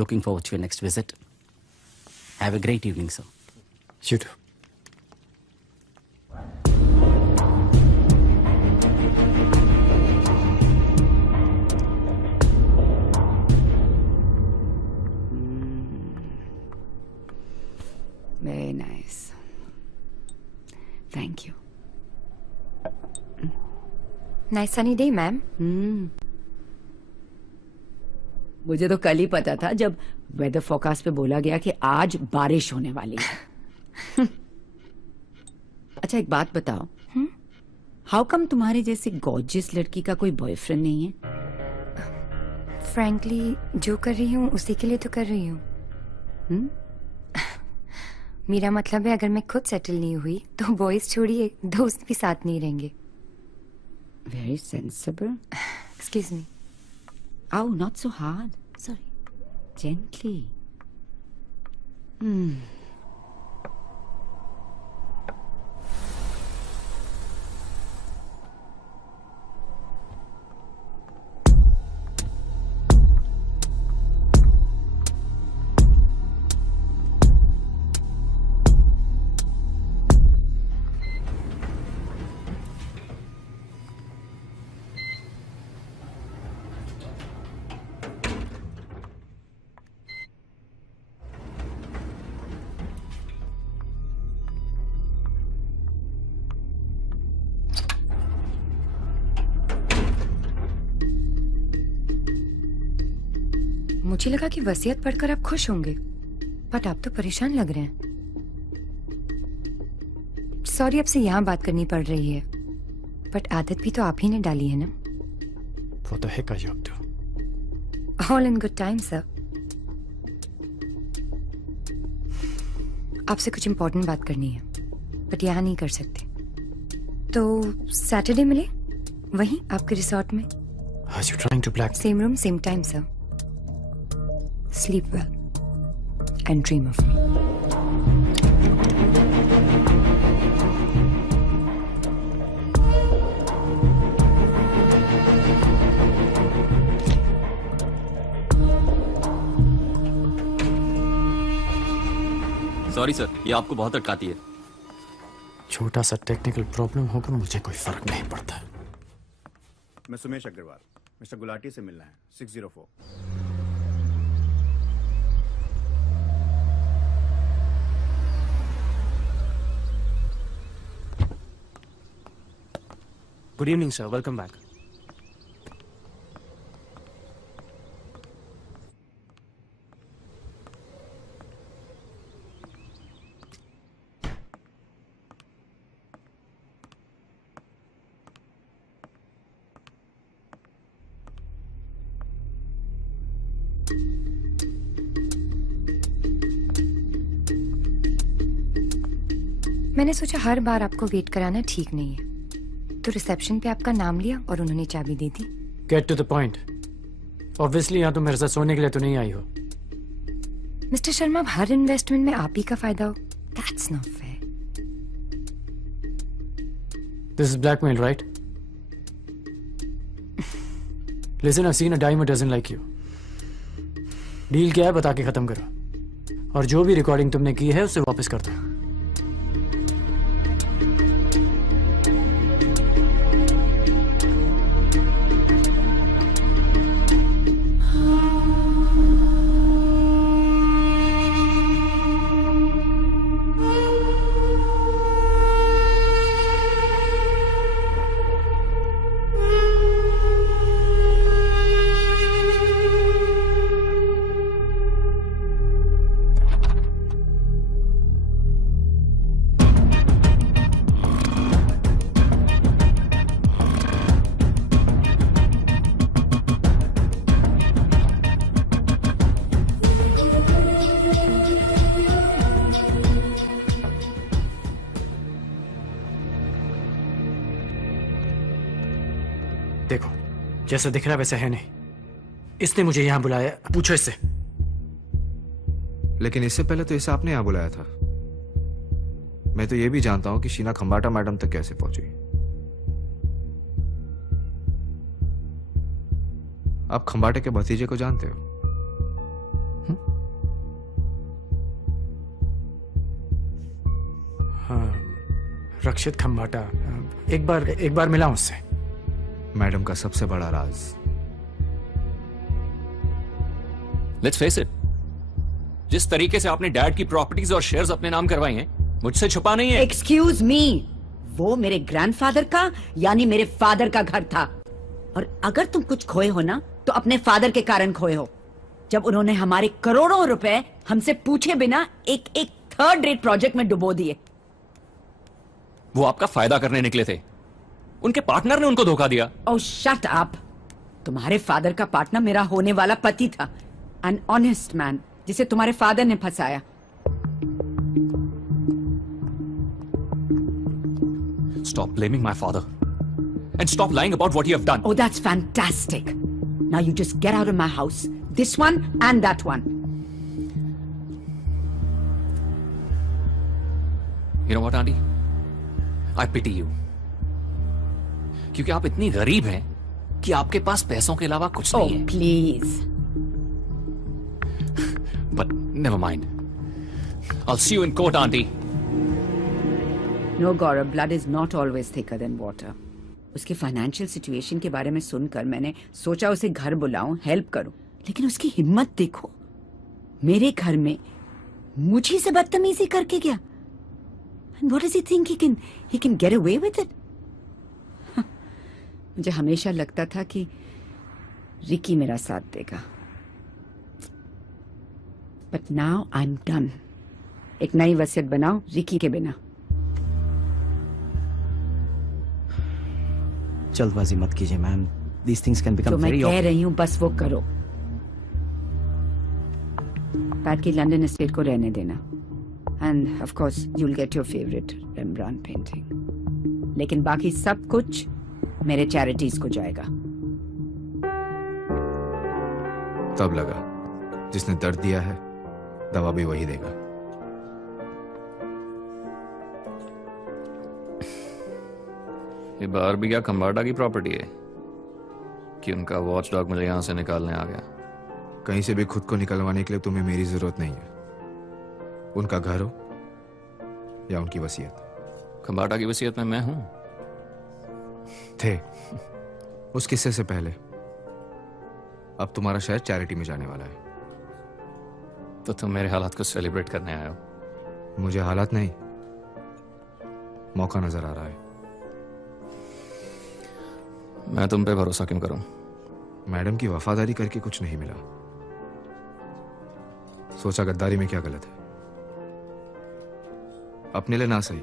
Looking forward to your next visit. Have a great evening, sir. You too. Very nice. Thank you. Nice sunny day, ma'am. मुझे तो कल ही पता था जब weather forecast पे बोला गया कि आज बारिश होने वाली है। अच्छा एक बात बताओ, हाउ कम तुम्हारे जैसे गॉर्जियस लड़की का कोई बॉयफ्रेंड नहीं है? फ्रैंकली जो कर रही हूँ उसी के लिए तो कर रही हूँ। मेरा मतलब है अगर मैं खुद सेटल नहीं हुई तो बॉयज छोड़िए दोस्त भी साथ नहीं रहेंगे। Very sensible. Excuse me. Oh, not so hard. Sorry. Gently. मुझे लगा कि वसीयत पढ़कर आप खुश होंगे, बट आप तो परेशान लग रहे हैं। सॉरी आपसे यहाँ बात करनी पड़ रही है, बट आदत भी तो आप ही ने डाली है ना। What the heck are you up to? All in good time, sir. आपसे कुछ इम्पोर्टेंट बात करनी है, बट यहाँ नहीं कर सकते। तो सैटरडे मिले वहीं आपके रिसोर्ट में। Are you trying to black? Same room, same time, sir. Sleep well and dream of me. Sorry sir, ये आपको बहुत अटकाती है। छोटा सा टेक्निकल प्रॉब्लम होगा, मुझे कोई फर्क नहीं पड़ता। मैं सुमेश अग्रवाल, मिस्टर गुलाटी से मिलना है, 604। Good evening, sir. Welcome back. मैंने सोचा हर बार आपको वेट कराना ठीक नहीं है, तो रिसेप्शन पे आपका नाम लिया और उन्होंने चाबी दे दी। Get to the point. Obviously यहाँ तो मेरे साथ सोने के लिए तो नहीं आई हो। मिस्टर शर्मा, हर इन्वेस्टमेंट में आप ही का फायदा हो, that's not fair. This is blackmail, right? Listen, I've seen a dime who doesn't like you. Deal क्या है बता के खत्म करो, और जो भी रिकॉर्डिंग तुमने की है उसे वापस कर दो। देखो, जैसा दिख रहा है वैसा है नहीं। इसने मुझे यहां बुलाया, पूछो इससे। लेकिन इससे पहले तो इसे आपने यहां बुलाया था। मैं तो ये भी जानता हूं कि शीना खंबाटा मैडम तक कैसे पहुंची। आप खंबाटे के भतीजे को जानते हो? हाँ, रक्षित खंबाटा। एक बार मिला उससे। मैडम का सबसे बड़ा राज। लेट्स फेस इट, जिस तरीके से आपने डैड की प्रॉपर्टीज और शेयर्स अपने नाम करवाई हैं, मुझसे छुपा नहीं है। एक्सक्यूज मी, वो मेरे ग्रैंडफादर का यानी मेरे फादर का घर था, और अगर तुम कुछ खोए हो ना तो अपने फादर के कारण खोए हो, जब उन्होंने हमारे करोड़ों रुपए हमसे पूछे बिना एक एक थर्ड रेट प्रोजेक्ट में डुबो दिए। वो आपका फायदा करने निकले थे, उनके पार्टनर ने उनको धोखा दिया। ओह शट अप। तुम्हारे फादर का पार्टनर मेरा होने वाला पति था, एन ऑनेस्ट मैन जिसे तुम्हारे फादर ने फंसाया। Stop blaming my father and stop lying about what you have done. Oh, that's fantastic. Now you just get out of my house. This one and that one. You know what, Auntie? I pity you. क्योंकि आप इतनी गरीब हैं कि आपके पास पैसों के अलावा कुछ नहीं है। Oh, please. But never mind. I'll see you in court, Auntie. No, Gaurav, blood is not always thicker than water. उसकी फाइनेंशियल सिचुएशन के बारे में सुनकर मैंने सोचा उसे घर बुलाऊं, हेल्प करूं, लेकिन उसकी हिम्मत देखो, मेरे घर में मुझे से बदतमीजी करके गया। And what does he think he can get away with it? मुझे हमेशा लगता था कि रिकी मेरा साथ देगा, but now I'm done. एक नई वसीयत बनाओ रिकी के बिना। जल्दबाजी मत कीजिए ma'am, these things can become जो मैं very कह रही हूँ बस वो करो। पैट की लंदन एस्टेट को रहने देना, end of course you'll get your favorite Rembrandt painting, लेकिन बाकी सब कुछ मेरे चैरिटीज को जाएगा। तब लगा जिसने दर्द दिया है दवा भी वही देगा। ये बाहर भी क्या खंबाटा की प्रॉपर्टी है कि उनका वॉच डॉग मुझे यहां से निकालने आ गया? कहीं से भी खुद को निकलवाने के लिए तुम्हें मेरी जरूरत नहीं है। उनका घर हो या उनकी वसीयत। खंबाटा की वसीयत में मैं हूं। थे उस किस्से से पहले। अब तुम्हारा शहर चैरिटी में जाने वाला है। तो तुम मेरे हालात को सेलिब्रेट करने आए हो? मुझे हालात नहीं, मौका नजर आ रहा है। मैं तुम पे भरोसा क्यों करूं? मैडम की वफादारी करके कुछ नहीं मिला, सोचा गद्दारी में क्या गलत है। अपने लिए ना सही,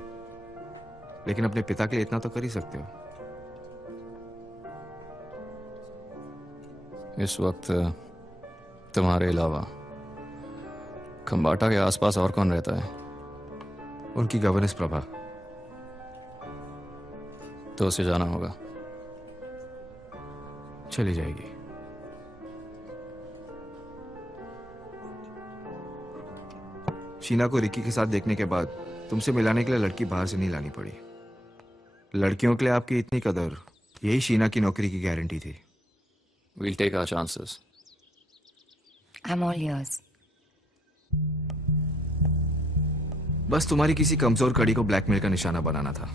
लेकिन अपने पिता के लिए इतना तो कर ही सकते हो। इस वक्त तुम्हारे अलावा खंबाटा के आसपास और कौन रहता है? उनकी गवर्नेंस प्रभा। तो उसे जाना होगा। चली जाएगी। शीना को रिकी के साथ देखने के बाद तुमसे मिलाने के लिए लड़की बाहर से नहीं लानी पड़ी। लड़कियों के लिए आपकी इतनी कदर, यही शीना की नौकरी की गारंटी थी। We'll take our chances. I'm all yours. बस तुम्हारी किसी कमजोर कड़ी को ब्लैकमेल का निशाना बनाना था।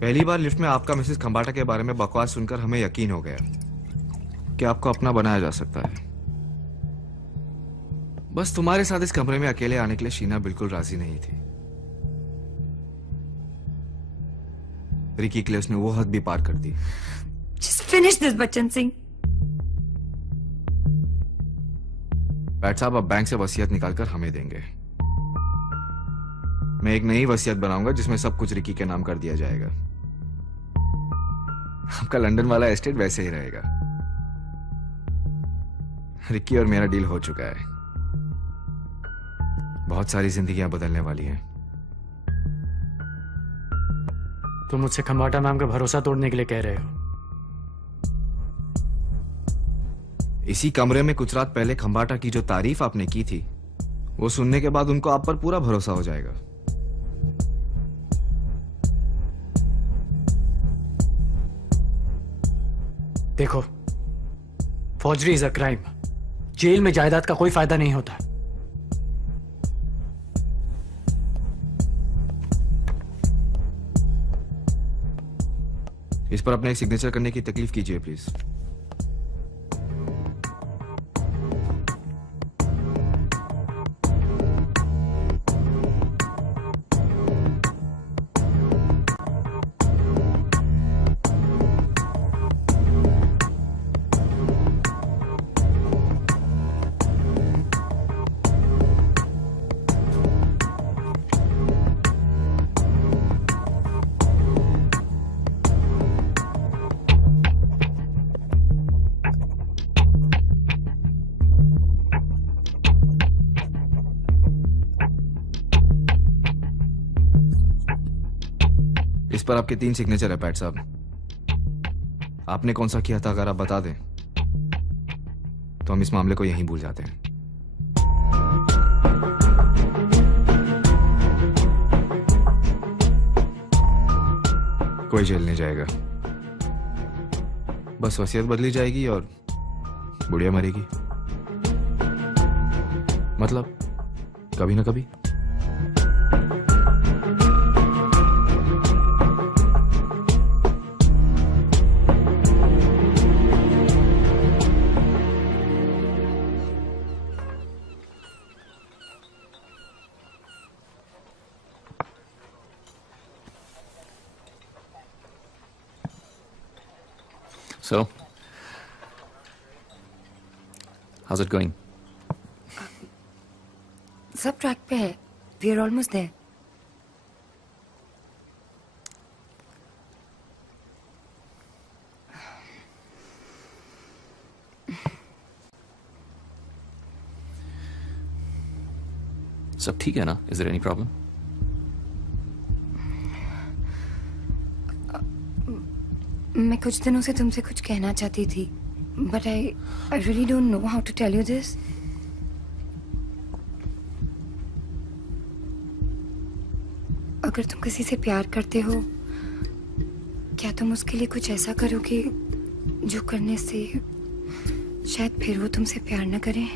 पहली बार लिफ्ट में आपका मिसेस खंबाटा के बारे में बकवास सुनकर हमें यकीन हो गया कि आपको अपना बनाया जा सकता है। बस तुम्हारे साथ इस कमरे में अकेले आने के लिए शीना बिल्कुल राजी नहीं थी। रिकी के लिए उसने वो हद भी पार कर दी। Just finish this, Bachchan Singh. PAT साहब अब बैंक से वसीयत निकालकर हमें देंगे। मैं एक नई वसीयत बनाऊंगा जिसमें सब कुछ रिकी के नाम कर दिया जाएगा। आपका लंदन वाला एस्टेट वैसे ही रहेगा। रिकी और मेरा डील हो चुका है। बहुत सारी जिंदगियां बदलने वाली हैं। तुम मुझसे खंबाटा मैम का भरोसा तोड़ने के लिए कह रहे हो? इसी कमरे में कुछ रात पहले खंबाटा की जो तारीफ आपने की थी, वो सुनने के बाद उनको आप पर पूरा भरोसा हो जाएगा। देखो, फौजरी इज अ क्राइम। जेल में जायदाद का कोई फायदा नहीं होता। इस पर अपने एक सिग्नेचर करने की तकलीफ कीजिए प्लीज। इस पर आपके 3 सिग्नेचर है पैट साहब। आपने कौन सा किया था अगर आप बता दें तो हम इस मामले को यहीं भूल जाते हैं। कोई जेल नहीं जाएगा, बस वसीयत बदली जाएगी और बुढ़िया मरेगी। मतलब कभी ना कभी। So, how's it going? सब ट्रैक पे है। We are almost there. सब ठीक है ना? Is there any problem? मैं कुछ दिनों से तुमसे कुछ कहना चाहती थी, but I really don't know how to tell you this. अगर तुम किसी से प्यार करते हो, क्या तुम उसके लिए कुछ ऐसा करोगे जो करने से शायद फिर वो तुमसे प्यार न करें?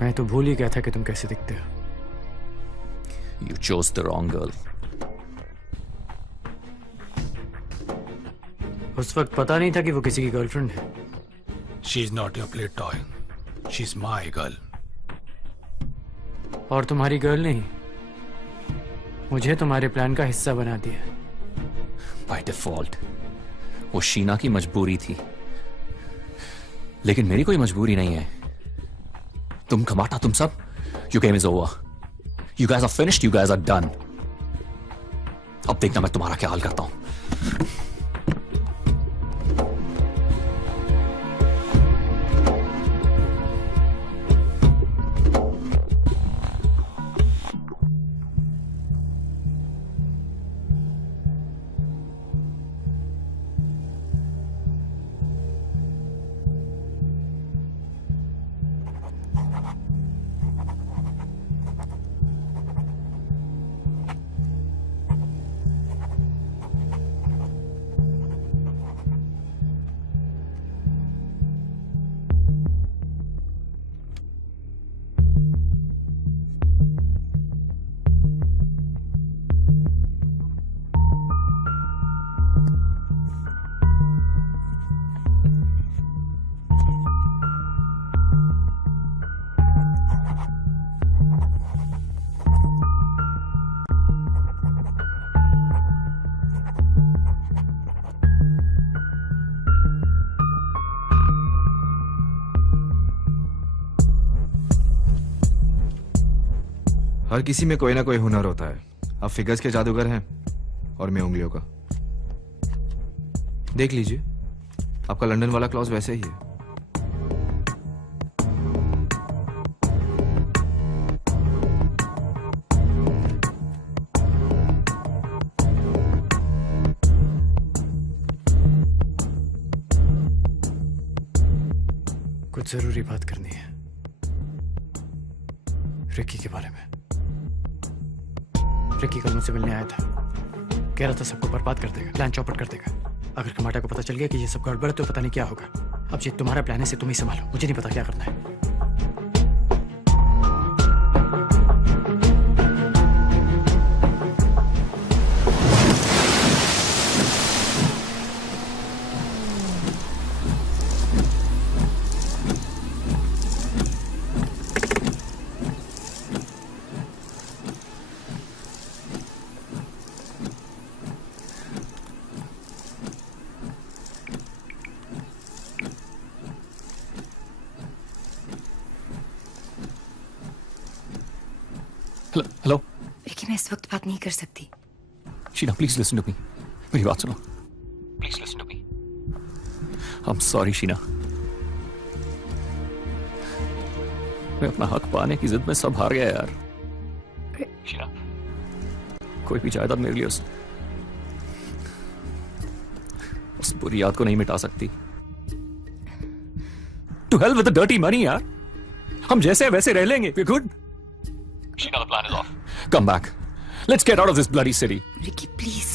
मैं तो भूल ही गया था कि तुम कैसे दिखते हो। You chose the wrong girl. उस वक्त पता नहीं था कि वो किसी की गर्लफ्रेंड है। She's not your play toy. She's my girl. और तुम्हारी गर्ल नहीं, मुझे तुम्हारे प्लान का हिस्सा बना दिया। By default, वो शीना की मजबूरी थी, लेकिन मेरी कोई मजबूरी नहीं है। तुम कमाटा, तुम सब, your game is over. You guys are finished. You guys are done. अब देखना मैं तुम्हारा क्या हाल करता हूं। हर किसी में कोई ना कोई हुनर होता है। आप फिगर्स के जादूगर हैं और मैं उंगलियों का। देख लीजिए, आपका लंदन वाला क्लॉज वैसे ही है। कुछ जरूरी बात करनी है। रिकी के बारे में। रिकी कल मुझसे मिलने आया था, कह रहा था सबको बर्बाद कर देगा, प्लान चौपट कर देगा। अगर कमाटा को पता चल गया कि ये सब गड़बड़ है तो पता नहीं क्या होगा। अब ये तुम्हारा प्लान है, से तुम ही संभालो, मुझे नहीं पता क्या करना है। हेलो रिकी, मैं इस वक्त बात नहीं कर सकती। Sheena please listen to me, मेरी बात सुनो, please listen to me. I am sorry Sheena, मैं अपना हक पाने की जिद में सब हार गया यार। शीना, कोई भी जायदाद मेरे लिए उस बुरी याद को नहीं मिटा सकती। To hell with the dirty money यार, हम जैसे हैं वैसे रह लेंगे। We good. Sheena, the plan is off. Come back. Let's get out of this bloody city. Ricky please,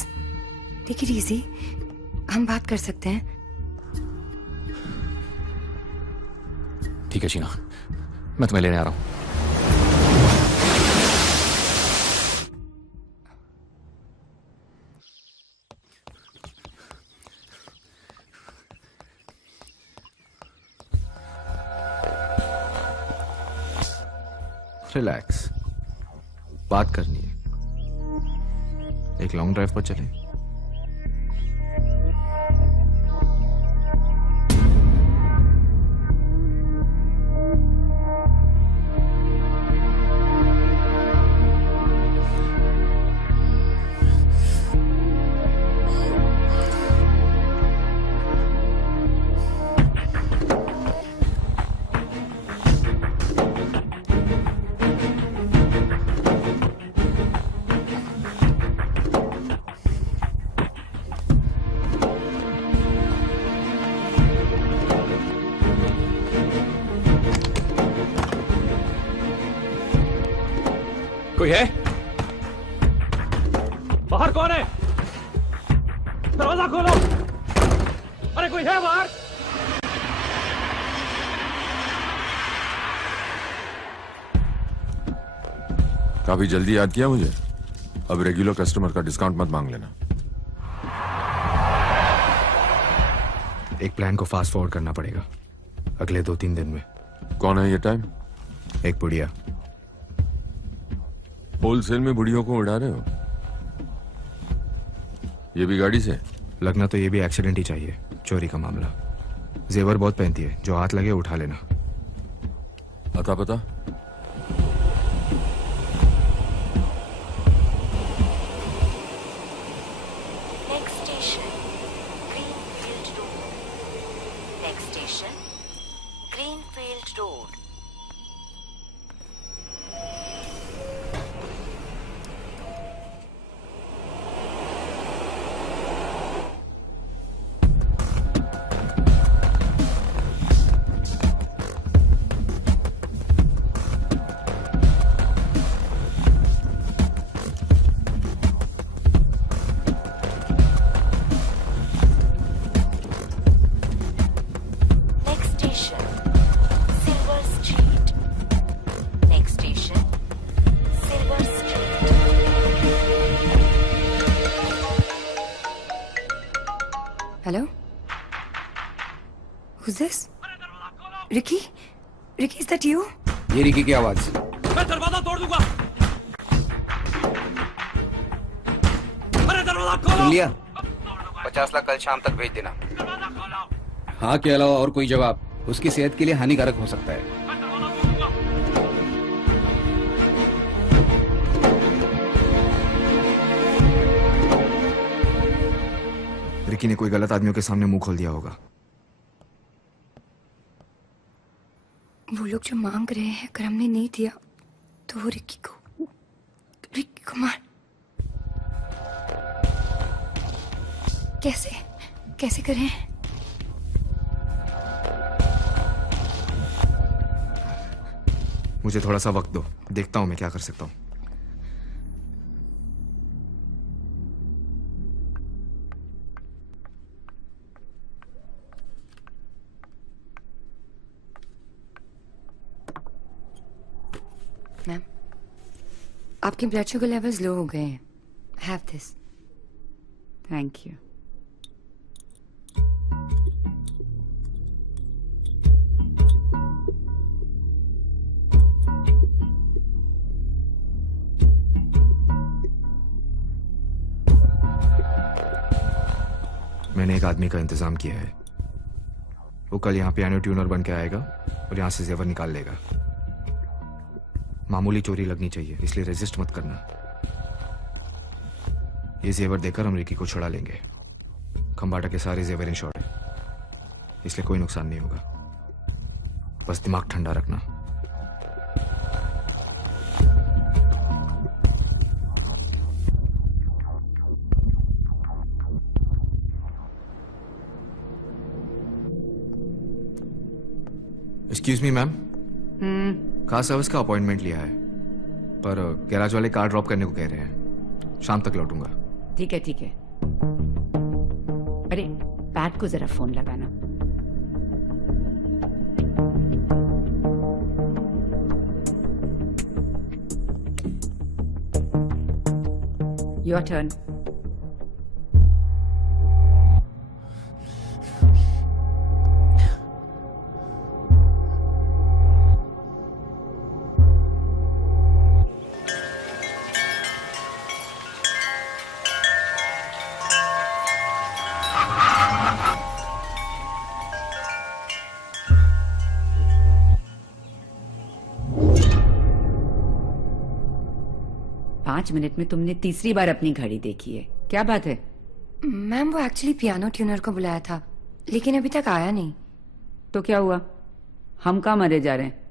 take it easy, हम बात कर सकते हैं। ठीक है शीना, मैं तुम्हें लेने आ रहा हूं। रिलैक्स, बात करनी है, एक लॉन्ग ड्राइव पर चलें। कोई है? बाहर कौन है? दरवाजा खोलो। अरे कोई है बाहर? काफी जल्दी याद किया मुझे। अब रेगुलर कस्टमर का डिस्काउंट मत मांग लेना। एक प्लान को फास्ट फॉरवर्ड करना पड़ेगा अगले 2-3 दिन में। कौन है ये टाइम? एक बुढ़िया। होलसेल में बुढ़ियों को उड़ा रहे हो? ये भी गाड़ी से? लगना तो ये भी एक्सीडेंट ही चाहिए, चोरी का मामला। जेवर बहुत पहनती है, जो हाथ लगे उठा लेना। अता पता? Hello, who's this? Ricky, Ricky, is that you? ये रिकी की आवाज। मैं दरवाजा तोड़ दूंगा। अरे दरवाजा खोलो। सुन लिया? 50 लाख कल शाम तक भेज देना। हाँ के अलावा और कोई जवाब उसकी सेहत के लिए हानिकारक हो सकता है। रिकी ने कोई गलत आदमियों के सामने मुंह खोल दिया होगा। वो लोग जो मांग रहे हैं, अगर हमने नहीं दिया तो वो रिकी को मार। कैसे करें? मुझे थोड़ा सा वक्त दो, देखता हूं मैं क्या कर सकता हूं। मैम, आपके ब्लड शुगर लेवल्स लो हो गए हैं। Have this. Thank you. मैंने एक आदमी का इंतजाम किया है। वो कल यहाँ पियानो ट्यूनर बन के आएगा और यहाँ से जेवर निकाल लेगा। मामूली चोरी लगनी चाहिए, इसलिए रेजिस्ट मत करना। ये जेवर देकर हम रिकी को छुड़ा लेंगे। खंबाटा के सारे जेवर इंश्योर्ड है, इसलिए कोई नुकसान नहीं होगा। बस दिमाग ठंडा रखना। Excuse me ma'am, car service का अपॉइंटमेंट लिया है, पर गैराज वाले कार ड्रॉप करने को कह रहे हैं। शाम तक लौटूंगा। ठीक है ठीक है। अरे पैट को जरा फोन लगाना। Your turn. पांच मिनट में तुमने तीसरी बार अपनी घड़ी देखी है, क्या बात है? मैम, वो एक्चुअली पियानो ट्यूनर को बुलाया था, लेकिन अभी तक आया नहीं। तो क्या हुआ? हम कहाँ मरे जा रहे हैं?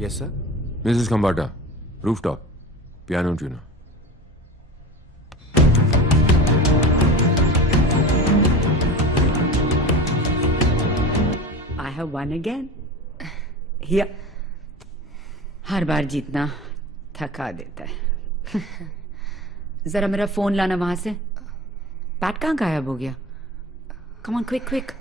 Yes, sir. Mrs. Khambata, rooftop, piano tuner. I have won again. Here. हर बार जीतना थका देता है। जरा मेरा फोन लाना वहां से। पैट कहाँ गायब हो गया? Come on, quick, quick.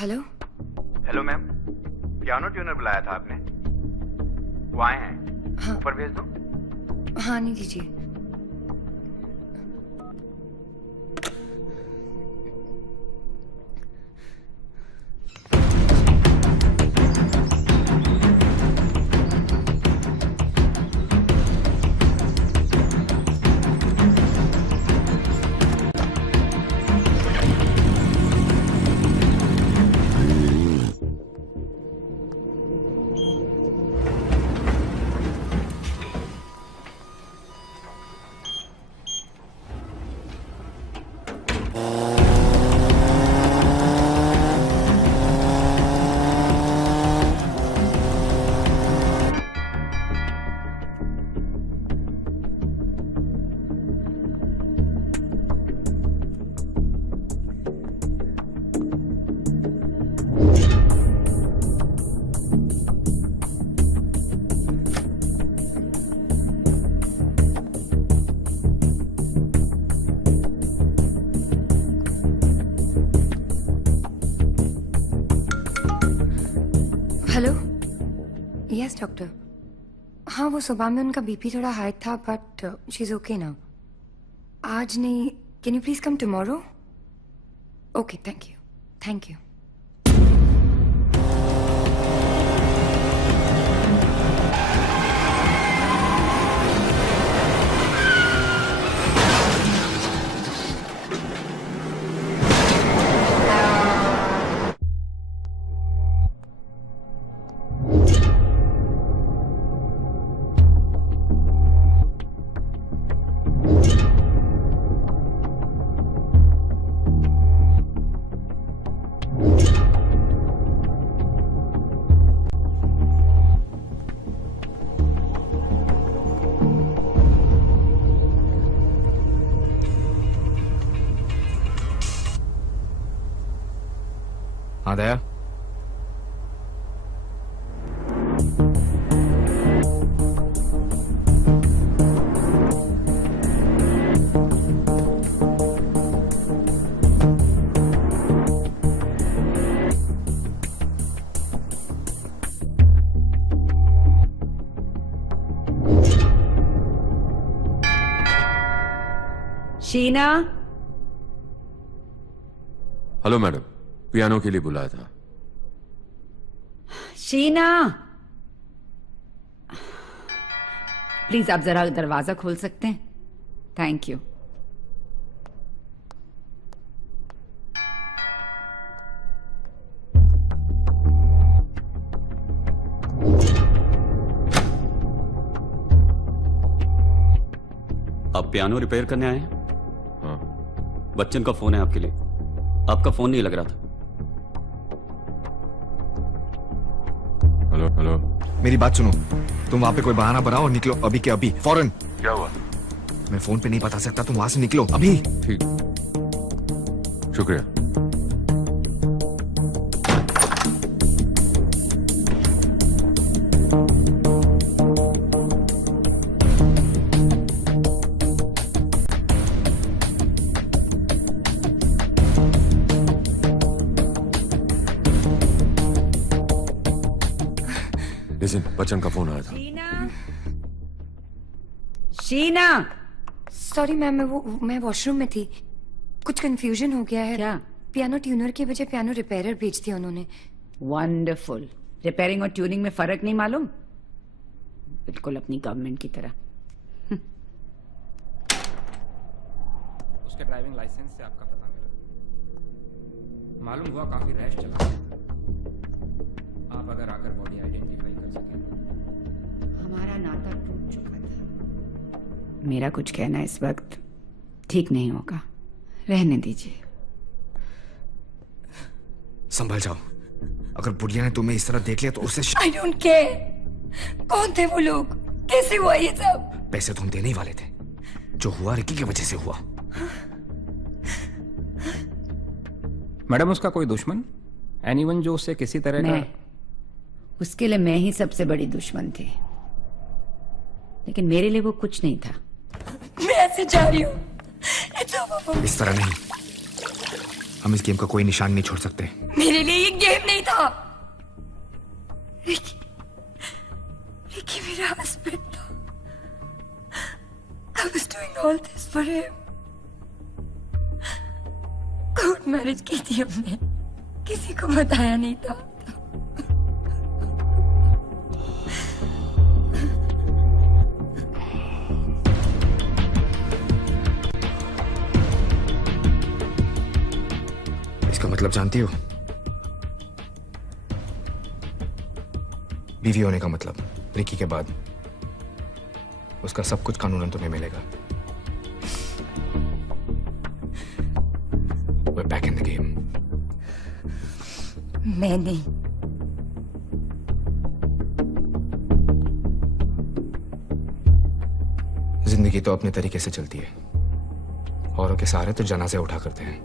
Hello. Hello ma'am, piano tuner बुलाया था आपने? वो आए हैं। हाँ। ऊपर भेज दो। हाँ, नहीं दीजिए। Yes doctor. हाँ, वो सुबह में उनका बीपी थोड़ा हाई था, but she is okay now. आज नहीं, can you please come tomorrow? Okay, thank you, thank you. हाँ दया, शीना। हेलो मैडम, पियानो के लिए बुलाया था। शीना, प्लीज आप जरा दरवाजा खोल सकते हैं? Thank you. आप पियानो रिपेयर करने आए हैं? हाँ। बच्चन का फोन है आपके लिए। आपका फोन नहीं लग रहा था। हेलो हेलो, मेरी बात सुनो, तुम वहां पे कोई बहाना बनाओ और निकलो अभी के अभी, फौरन। क्या हुआ? मैं फोन पे नहीं बता सकता, तुम वहां से निकलो अभी। ठीक, शुक्रिया। लिसन, बच्चन का फोन आया था। शीना, सॉरी मैम, मैं वॉशरूम में थी, कुछ कंफ्यूजन हो गया है। क्या? पियानो ट्यूनर की वजह पियानो रिपेयरर भेज दिया उन्होंने। वंडरफुल। रिपेयरिंग और ट्यूनिंग में फर्क नहीं मालूम? बिल्कुल अपनी गवर्नमेंट की तरह। उसके ड्राइविंग लाइसेंस से आपका पता मिला, मालूम हुआ काफी रैश चला। आप अगर आकर बॉडी आइडेंटिफाई कर सकें। हमारा नाता टूट चुका था। मेरा कुछ कहना इस वक्त ठीक नहीं होगा, रहने दीजिए। संभल जाओ, अगर बुढ़िया ने तुम्हें इस तरह देख लिया तो उसे आई डोंट केयर। कौन थे वो लोग, कैसे हुआ ये सब? पैसे तुम देने ही वाले थे, जो हुआ रिकी की वजह से हुआ। मैडम, उसका कोई दुश्मन, एनीवन जो उससे किसी तरह मैं, का? उसके लिए मैं ही सबसे बड़ी दुश्मन थी, लेकिन मेरे लिए वो कुछ नहीं था। मैं ऐसे जा रही हूँ। इस तरह नहीं, हम इस गेम का कोई निशान नहीं छोड़ सकते। मेरे लिए ये गेम नहीं था। रिकी, रिकी मेरा हस्बैंड था। I was doing all this for him. Court marriage की थी हमने, किसी को बताया नहीं था। इसका मतलब जानती हो? बीवी होने का मतलब, रिकी के बाद उसका सब कुछ कानूनन तुम्हें मिलेगा। We're back in the game. मैं नहीं। जिंदगी तो अपने तरीके से चलती है, औरों के सहारे तो जनाजे उठा करते हैं।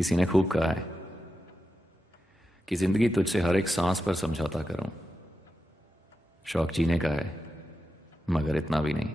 किसी ने खूब कहा है कि जिंदगी तुझसे हर एक सांस पर समझौता करूं। शौक जीने का है, मगर इतना भी नहीं।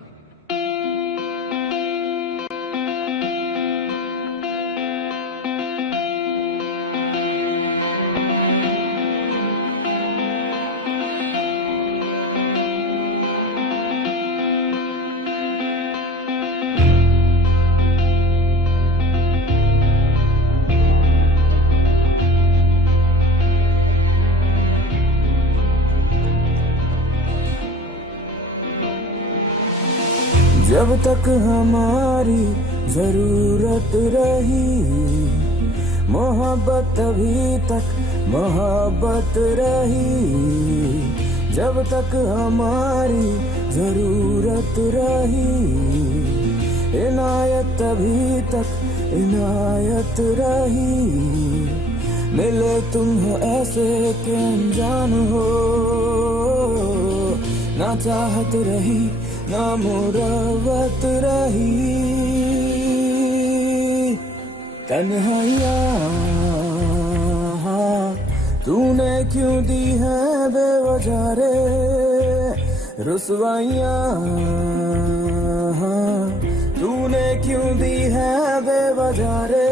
जब तक हमारी जरूरत रही, मोहब्बत तभी तक मोहब्बत रही। जब तक हमारी जरूरत रही, इनायत तभी तक इनायत रही। मिले तुम हो ऐसे के अनजान हो, ना चाहत रही ना मुरवत रही। तन्हाइयाँ तूने क्यों दी है बेवजह रे, रुसवाइयाँ तूने क्यों दी है बेवजह रे।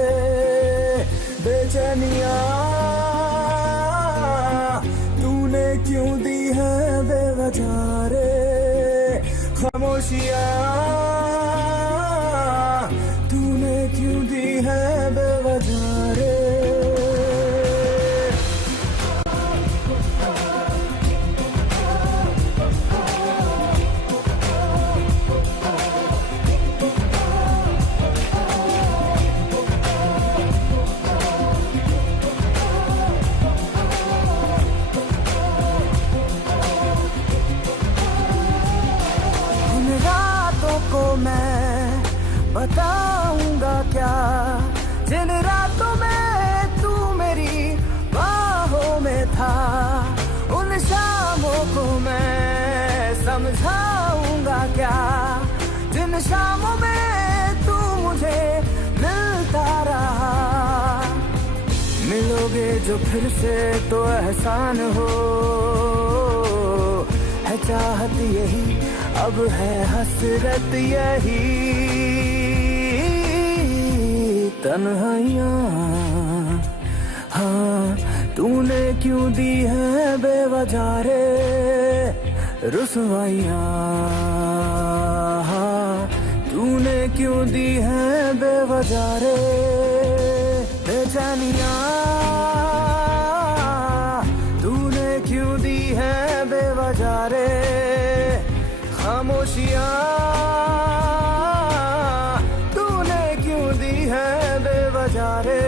बेचैनियाँ तूने क्यों दी है बेवजह रे। खामोशियाँ तूने क्यों दी है बेवजह रे। मैं बताऊंगा क्या, जिन रातों में तू मेरी बाहों में था। उन शामों को मैं समझाऊंगा क्या, जिन शामों में तू मुझे मिलता रहा। मिलोगे जो फिर से तो एहसान हो, है चाहत यही अब है हसरत यही। तन्हाइयाँ हाँ तूने क्यों दी है बेवजह रे। रुसवाइयाँ हाँ तूने क्यों दी है बेवजह रे। बेचैनियाँ तूने क्यों दी है बेवजह रे। खामोशियाँ तूने क्यों दी है बेवजह रे।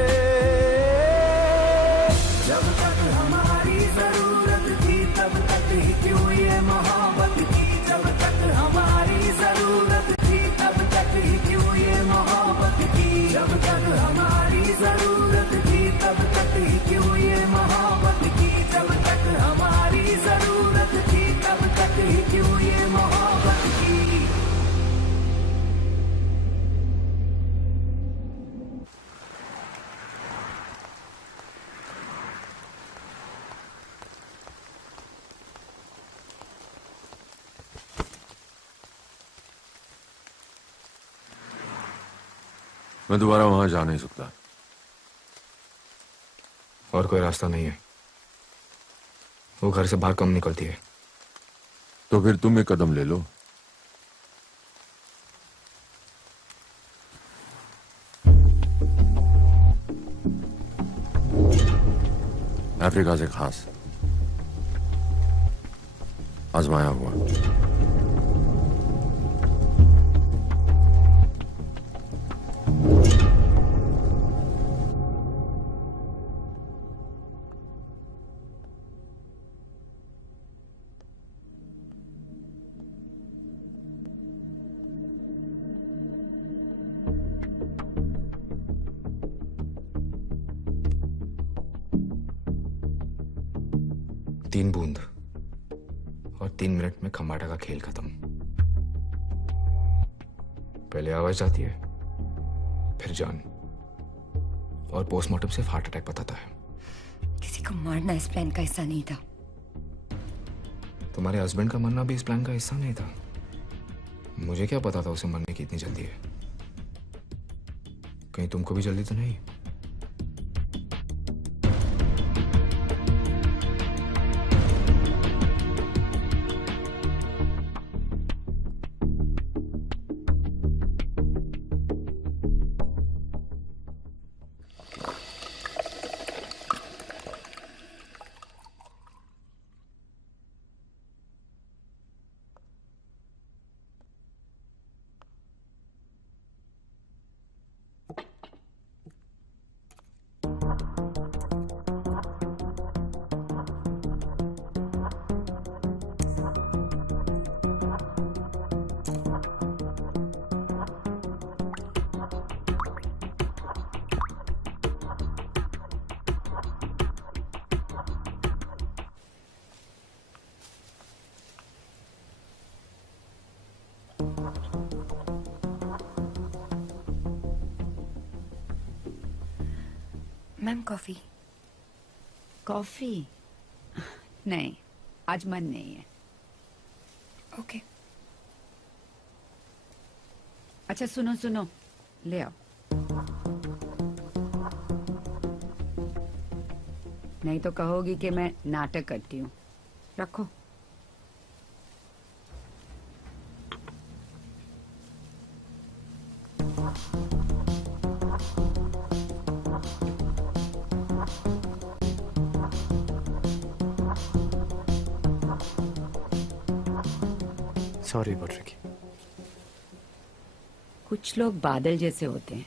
जब तक हमारी जरूरत थी तब तक ही क्यों ये मोहब्बत की। जब तक हमारी जरूरत थी तब तक ही क्यों ये मोहब्बत की। जब तक हमारी जरूरत थी तब तक ही क्यों ये मोहब्बत की। जब तक हमारी जरूरत थी तब तक ही क्यों ये मोहब्बत की। मैं दोबारा वहां जा नहीं सकता। और कोई रास्ता नहीं है। वो घर से बाहर कम निकलती है। तो फिर तुम एक कदम ले लो। अफ्रीका से खास आजमाया हुआ। तीन बूंद और 3 मिनट में खम्बाटा का खेल खत्म। पहले आवाज आती है, फिर जान, और पोस्टमार्टम सिर्फ हार्ट अटैक बताता है। किसी को मारना इस प्लान का हिस्सा नहीं था। तुम्हारे हस्बैंड का मरना भी इस प्लान का हिस्सा नहीं था। मुझे क्या पता था उसे मरने की इतनी जल्दी है। कहीं तुमको भी जल्दी तो नहीं? Ma'am coffee. कॉफी? नहीं, आज मन नहीं है। ओके। अच्छा सुनो सुनो, ले आओ। नहीं तो कहोगी कि मैं नाटक करती हूँ। रखो। सॉरी बटरकी। कुछ लोग बादल जैसे होते हैं,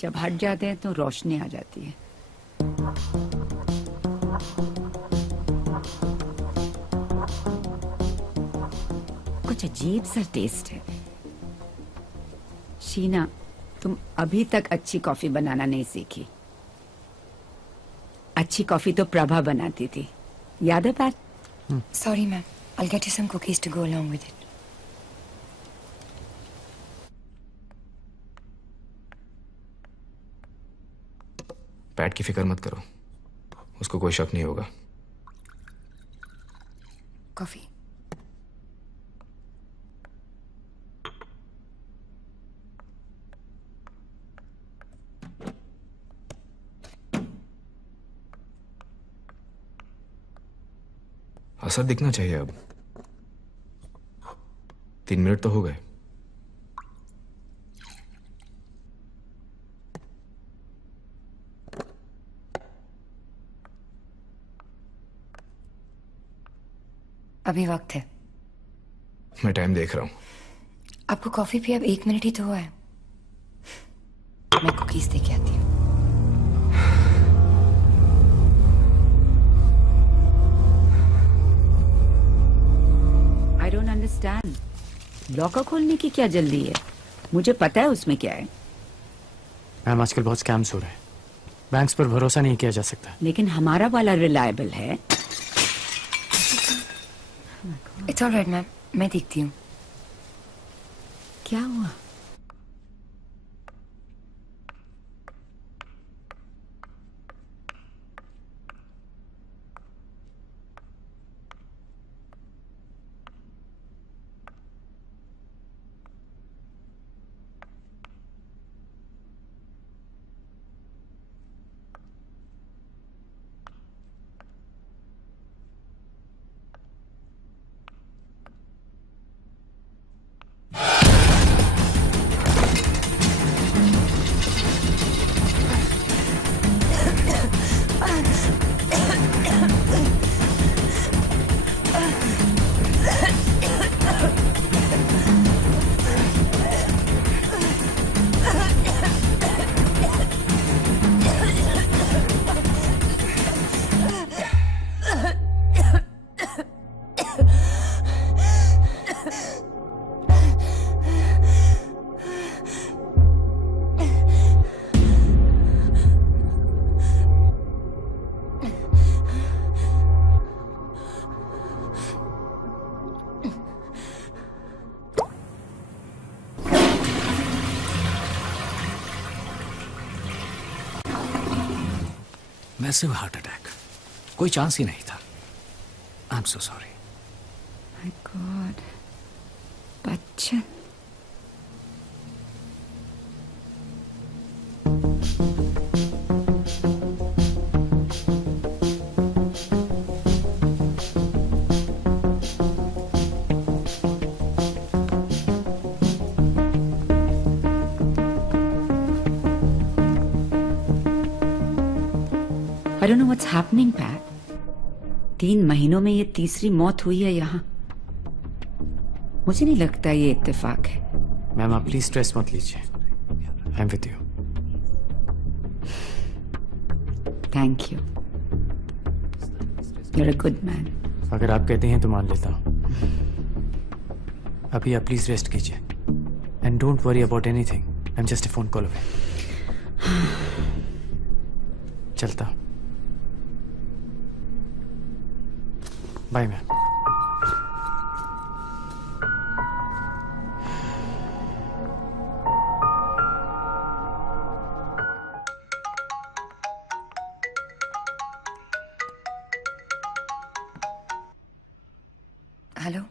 जब हट जाते हैं तो रोशनी आ जाती है। कुछ अजीब सा टेस्ट है। शीना, तुम अभी तक अच्छी कॉफी बनाना नहीं सीखी। अच्छी कॉफी तो प्रभा बनाती थी, याद है PAT? Sorry ma'am, I'll get you some cookies to go along with it. PAT की फिक्र मत करो, उसको कोई शक नहीं होगा। कॉफी। असर दिखना चाहिए अब। 3 मिनट तो हो गए। अभी वक्त है। मैं टाइम देख रहा हूं। आपको कॉफी पिए अब 1 मिनट ही तो हुआ है। मैं कुकीज दे के आती हूँ। I don't understand. लॉकर खोलने की क्या जल्दी है? मुझे पता है उसमें क्या है। मैम आजकल बहुत स्कैम्स हो रहे हैं, बैंक्स पर भरोसा नहीं किया जा सकता। लेकिन हमारा वाला रिलायबल है। इट्स ऑलराइट मैम, मैं देखती हूँ। क्या हुआ? मैसिव हार्ट अटैक, कोई चांस ही नहीं था। आई am so sorry. My God, Bachchan. I don't know what's happening, Pat. 3 महीनों में ये तीसरी मौत हुई है यहाँ। मुझे नहीं लगता ये इत्तेफाक है। मैम आप प्लीज स्ट्रेस मत लीजिए। I am with you. Thank you. You're a good man. अगर आप कहते हैं तो मान लेता हूँ। अभी आप प्लीज रेस्ट कीजिए and don't worry about anything. I am just a phone call away. चलता हूँ। Bye ma'am. Hello,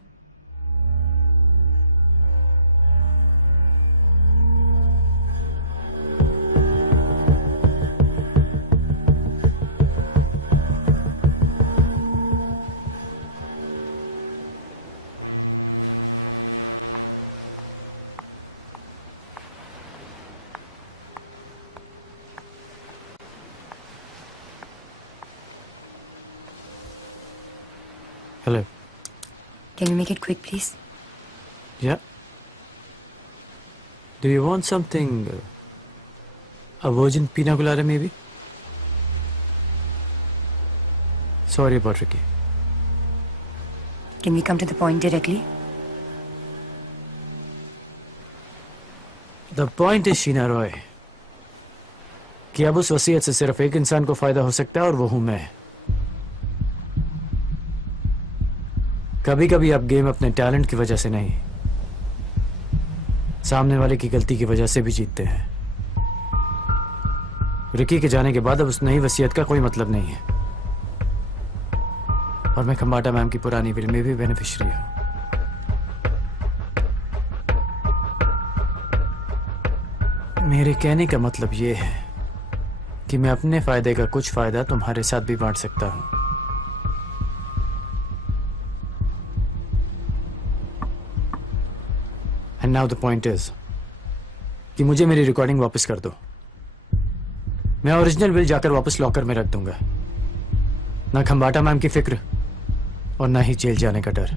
hello. can you make it quick, please? Yeah. Do you want something? A virgin pina colada, maybe? Sorry about Ricky. Can we come to the point directly? The point is, Sheena Roy, कि अब उस वसीयत से सिर्फ एक इंसान को फायदा हो सकता है और वो हूं मैं। कभी कभी आप गेम अपने टैलेंट की वजह से नहीं, सामने वाले की गलती की वजह से भी जीतते हैं। रिकी के जाने के बाद अब उस नई वसीयत का कोई मतलब नहीं है और मैं खम्बाटा मैम की पुरानी विल में भी बेनिफिशियरी हूं। मेरे कहने का मतलब यह है कि मैं अपने फायदे का कुछ फायदा तुम्हारे साथ भी बांट सकता हूं। And now the point is कि मुझे मेरी रिकॉर्डिंग वापस कर दो। मैं ओरिजिनल बिल जाकर वापस लॉकर में रख दूंगा। ना खम्बाटा मैम की फिक्र और ना ही जेल जाने का डर।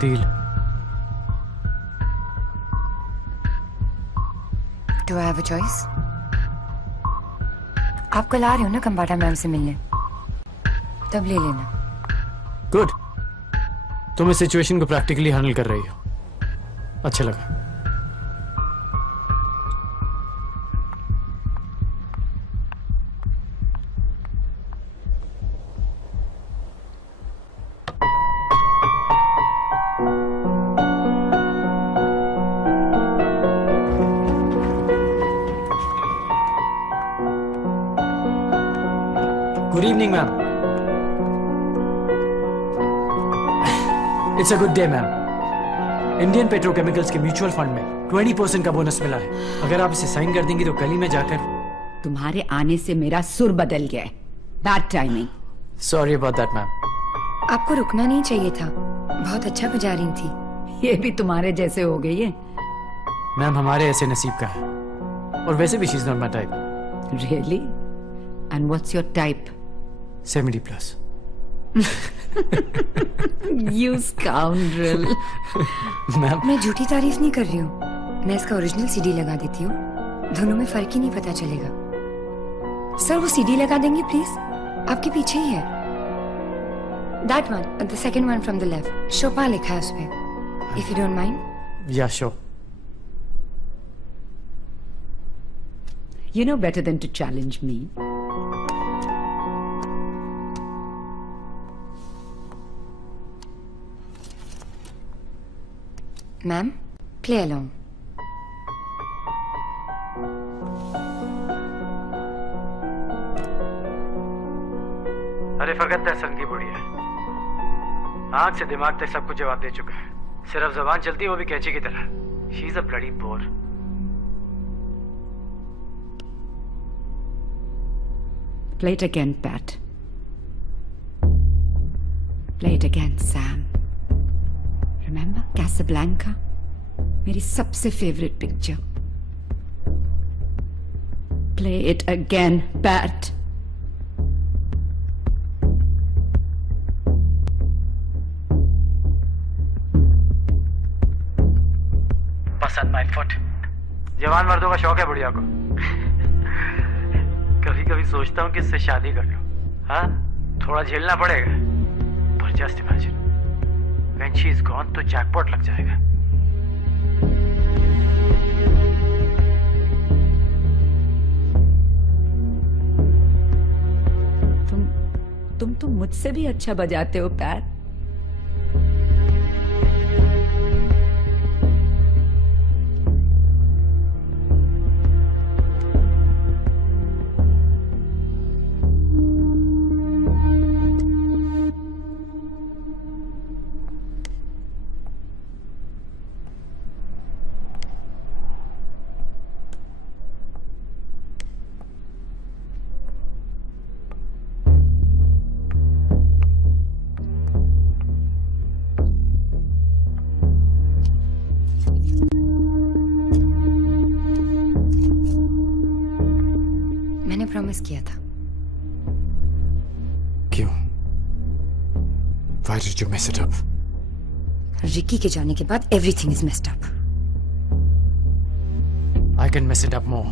Deal? Do I have a choice? आप कल आ रहे हो ना खम्बाटा मैम से मिलने, तब ले लेना। गुड, तुम इस सिचुएशन को प्रैक्टिकली हैंडल कर रही हो, अच्छा लगा। Good evening ma'am. It's a good day ma'am. Indian petrochemicals के म्यूचुअल फंड में 20% का बोनस मिला है। अगर आप इसे साइन कर देंगी तो कल ही मैं जाकर। तुम्हारे आने से मेरा सुर बदल गया है। Bad timing. Sorry about that ma'am. आपको रुकना नहीं चाहिए था, बहुत अच्छा बजा रही थी। ये भी तुम्हारे जैसे हो गई है। मैम हमारे ऐसे नसीब का है, और वैसे भी she is not my type. Really? And what's your type? 70+। You scoundrel. Ma'am मैं झूठी तारीफ नहीं कर रही हूँ, मैं इसका ओरिजिनल सीडी लगा देती हूँ, दोनों में फर्क ही नहीं पता चलेगा। सर वो सीडी लगा देंगे प्लीज, आपके पीछे ही है। That one, the second one from the left. शोपा लिखा है उसपे, if you don't mind. Yeah, sure. You know better than to challenge me. Ma'am, play along. अरे फकत तहसन की बुढ़िया आंख से दिमाग तक सबको जवाब दे चुका है, सिर्फ जबान चलती है वो भी कैंची की तरह। She is a bloody bore. Play it again, Pat. Play it again, Sam. Remember Casablanca? मेरी सबसे favourite picture. Play it again, Pat. पसंद माय फुट। जवान मर्दों का शौक है बुढ़िया को। कभी कभी सोचता हूँ कि इससे शादी कर लूं। हाँ, थोड़ा झेलना पड़ेगा, पर just imagine when she is gone तो जैकपॉट लग जाएगा। तुम तो मुझसे भी अच्छा बजाते हो, पैट। प्रॉमिस किया था। क्यों? Why did you mess it up? Ricky के जाने के बाद everything is messed up. I can mess it up more.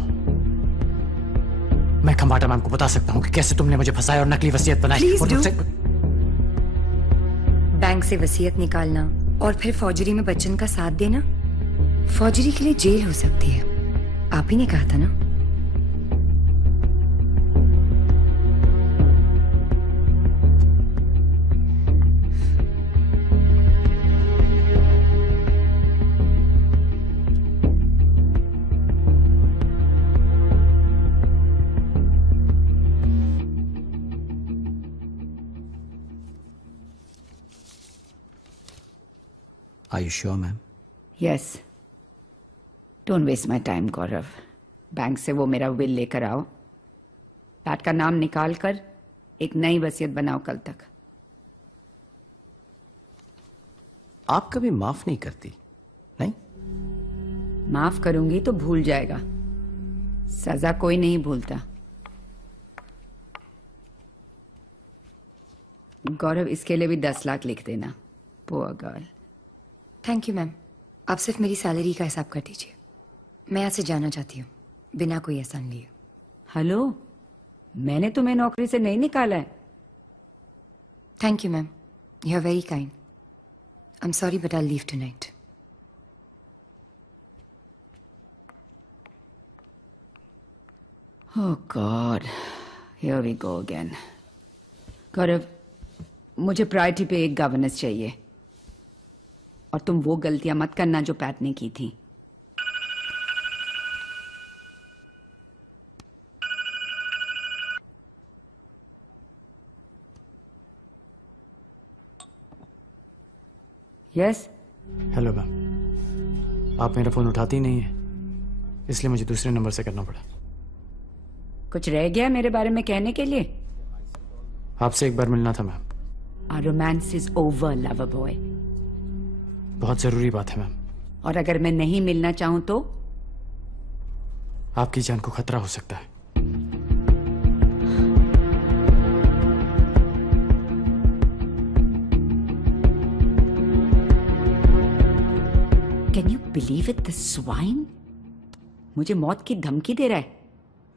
मैं खम्बाटा मैम को बता सकता हूँ कि कैसे तुमने मुझे फंसाया और नकली वसीयत बनाई। Please do. बैंक से वसीयत निकालना और फिर फौजरी में बच्चन का साथ देना, फौजरी के लिए जेल हो सकती है। आप ही ने कहा था ना। Are you sure, ma'am? Yes. Don't waste my time, Gaurav. Bank से वो मेरा विल लेकर आओ। पैट का नाम निकाल कर एक नई वसीयत बनाओ कल तक। आप कभी माफ नहीं करती, नहीं? माफ करूंगी तो भूल जाएगा। सजा कोई नहीं भूलता। गौरव, इसके लिए भी 10 लाख लिख देना। Poor girl. Thank you ma'am. आप सिर्फ मेरी सैलरी का हिसाब कर दीजिए। मैं यहाँ से जाना चाहती हूँ बिना कोई एहसान लिए। हेलो, मैंने तुम्हें नौकरी से नहीं निकाला है। Thank you ma'am, you are very kind. I am sorry but I leave tonight. Oh god, here we go again. Gaurav, मुझे प्रायोरिटी पे एक गवर्नेंस चाहिए, और तुम वो गलतियां मत करना जो पैट ने की थी। यस। हेलो मैम, आप मेरा फोन उठाती नहीं है, इसलिए मुझे दूसरे नंबर से करना पड़ा। कुछ रह गया मेरे बारे में कहने के लिए? आपसे एक बार मिलना था ma'am. Our romance is over, lover boy. बहुत जरूरी बात है मैम। और अगर मैं नहीं मिलना चाहूं तो? आपकी जान को खतरा हो सकता है। Can you believe it, the swine? मुझे मौत की धमकी दे रहा है।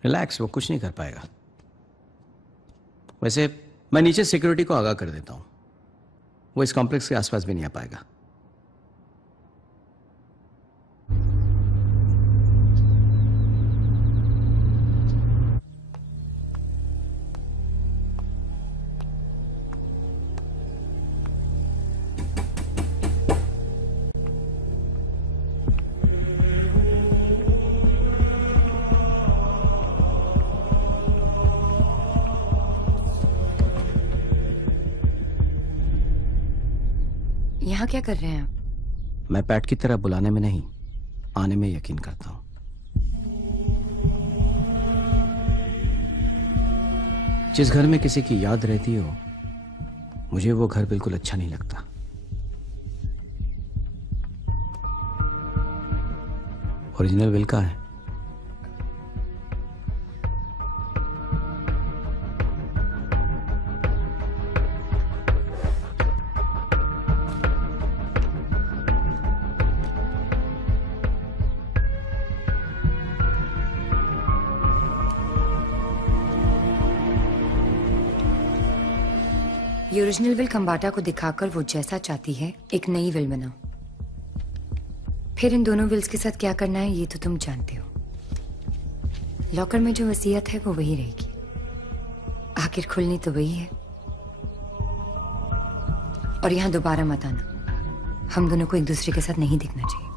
रिलैक्स, वो कुछ नहीं कर पाएगा। वैसे मैं नीचे सिक्योरिटी को आगाह कर देता हूं, वो इस कॉम्प्लेक्स के आसपास भी नहीं आ पाएगा। यहाँ क्या कर रहे हैं आप? मैं पैट की तरह बुलाने में नहीं, आने में यकीन करता हूं। जिस घर में किसी की याद रहती हो, मुझे वो घर बिल्कुल अच्छा नहीं लगता। ओरिजिनल विल कहाँ है? ये ओरिजिनल विल खम्बाटा को दिखाकर वो जैसा चाहती है एक नई विल बनाओ। फिर इन दोनों विल्स के साथ क्या करना है ये तो तुम जानते हो। लॉकर में जो वसीयत है वो वही रहेगी, आखिर खुलनी तो वही है। और यहाँ दोबारा मत आना, हम दोनों को एक दूसरे के साथ नहीं दिखना चाहिए।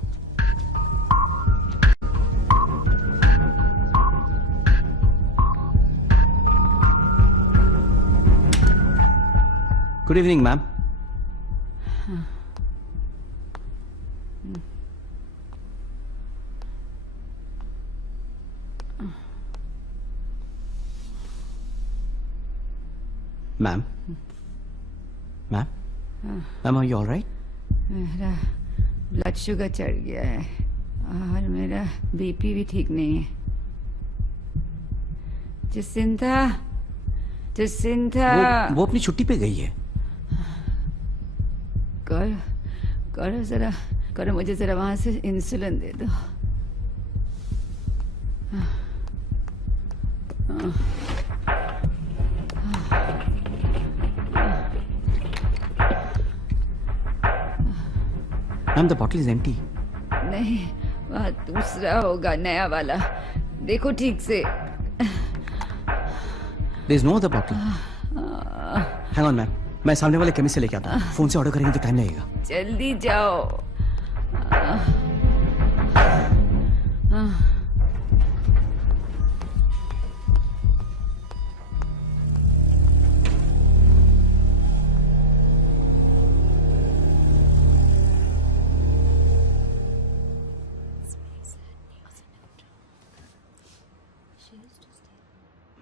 Good evening ma'am. Ma'am ma'am ma'am are you all right? मेरा ब्लड शुगर चढ़ गया है और मेरा बीपी भी ठीक नहीं है। जसिंथा वो अपनी छुट्टी पे गई है। करो जरा, करो मुझे जरा वहां से इंसुलिन दे दो। Ma'am the bottle is empty. नहीं, वह दूसरा होगा, नया वाला। देखो ठीक से। There is no other bottle. Hang on ma'am, मैं सामने वाले केमिस्ट से लेके आता हूँ। फोन से ऑर्डर करेंगे तो टाइम लगेगा। जल्दी जाओ।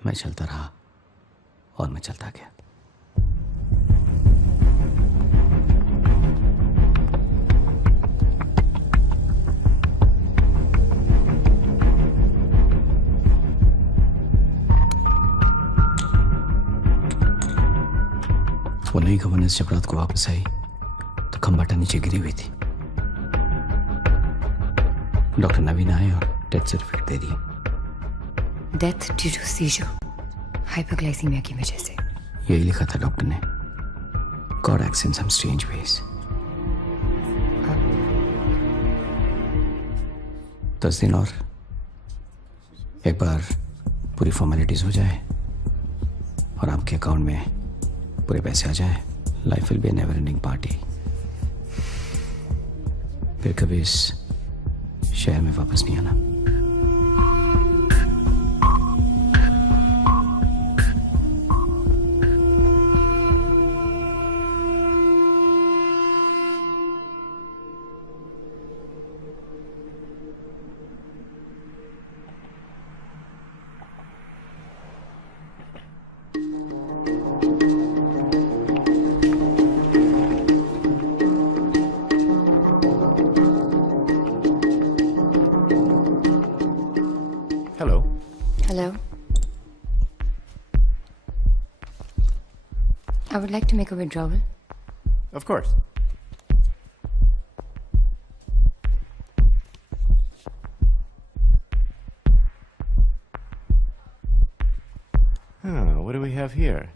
मैं चलता रहा और मैं चलता गया। वो नई गवर्नेंस जब रात को वापस आई तो खम्बाटा नीचे गिरी हुई थी। डॉक्टर नवीन आए और डेथ सर्टिफिकेट दे दी। Death due to seizure, hyperglycaemia की वजह से। यही लिखा था डॉक्टर ने। God acts in some strange ways. 10 दिन और, एक बार पूरी फॉर्मेलिटीज हो जाए और आपके अकाउंट में पूरे पैसे आ जाए, life will be A never ending party. फिर कभी इस शहर में वापस नहीं आना। I would like to make a withdrawal. Of course. What do we have here?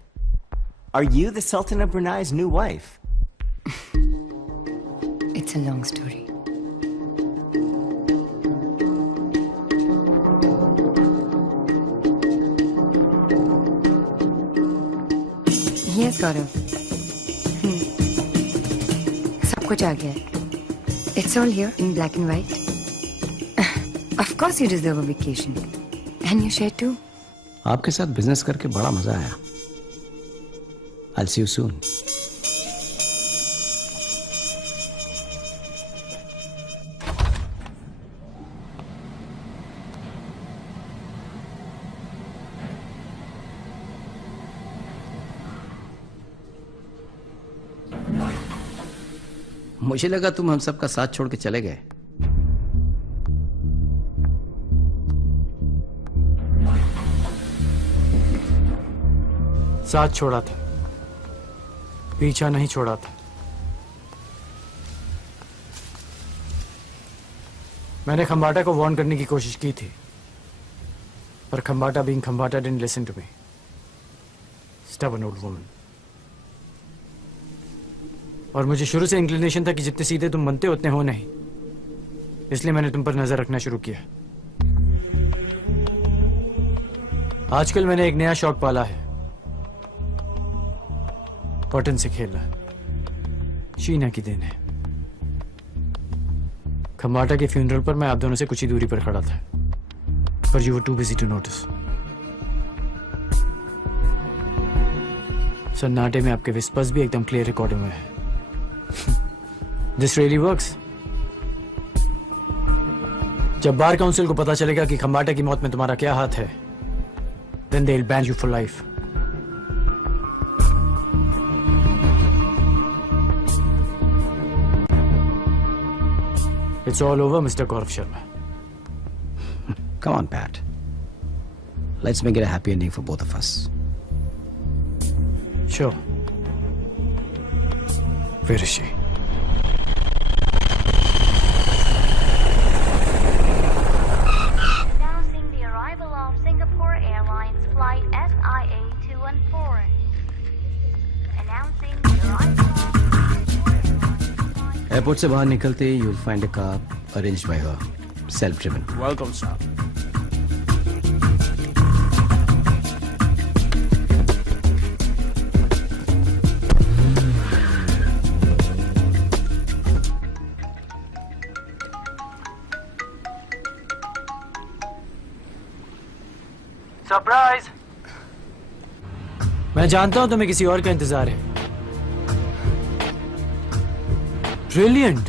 Are you the Sultan of Brunei's new wife? It's a long story. Yes, Gaurav. सब कुछ आ गया है. It's all here in black and white. Of course you deserve a vacation. And your share too. आपके साथ business करके बड़ा मजा आया. I'll see you soon. मुझे लगा तुम हम सबका साथ छोड़ के चले गए। साथ छोड़ा था, पीछा नहीं छोड़ा था। मैंने खंबाटा को वार्न करने की कोशिश की थी, पर Khambata being Khambata didn't listen to me. Stubborn old woman. और मुझे शुरू से इंक्लिनेशन था कि जितने सीधे तुम बनते हो उतने हो नहीं, इसलिए मैंने तुम पर नजर रखना शुरू किया। आजकल मैंने एक नया शौक पाला है, बटन से खेलना। शीना की देन है। खंबाटा के फ्यूनरल पर मैं आप दोनों से कुछ ही दूरी पर खड़ा था, पर you were too busy to notice. सन्नाटे में आपके विस्पर्स भी एकदम क्लियर रिकॉर्डिंग में है। This really works. जब बार काउंसिल को पता चलेगा कि खंबाटा की मौत में तुम्हारा क्या हाथ है, then they'll ban you for life. It's all over, Mr. Gaurav Sharma. Come on, Pat. Let's make it a happy ending for both of us. Sure. Where is she? Announcing the arrival of Singapore Airlines flight SIA 214. Announcing the arrival of airport से बाहर निकलते ही you'll find a car arranged by her, self-driven. Welcome, sir. Surprise. मैं जानता हूं तुम्हें किसी और का इंतजार है। ब्रिलियंट।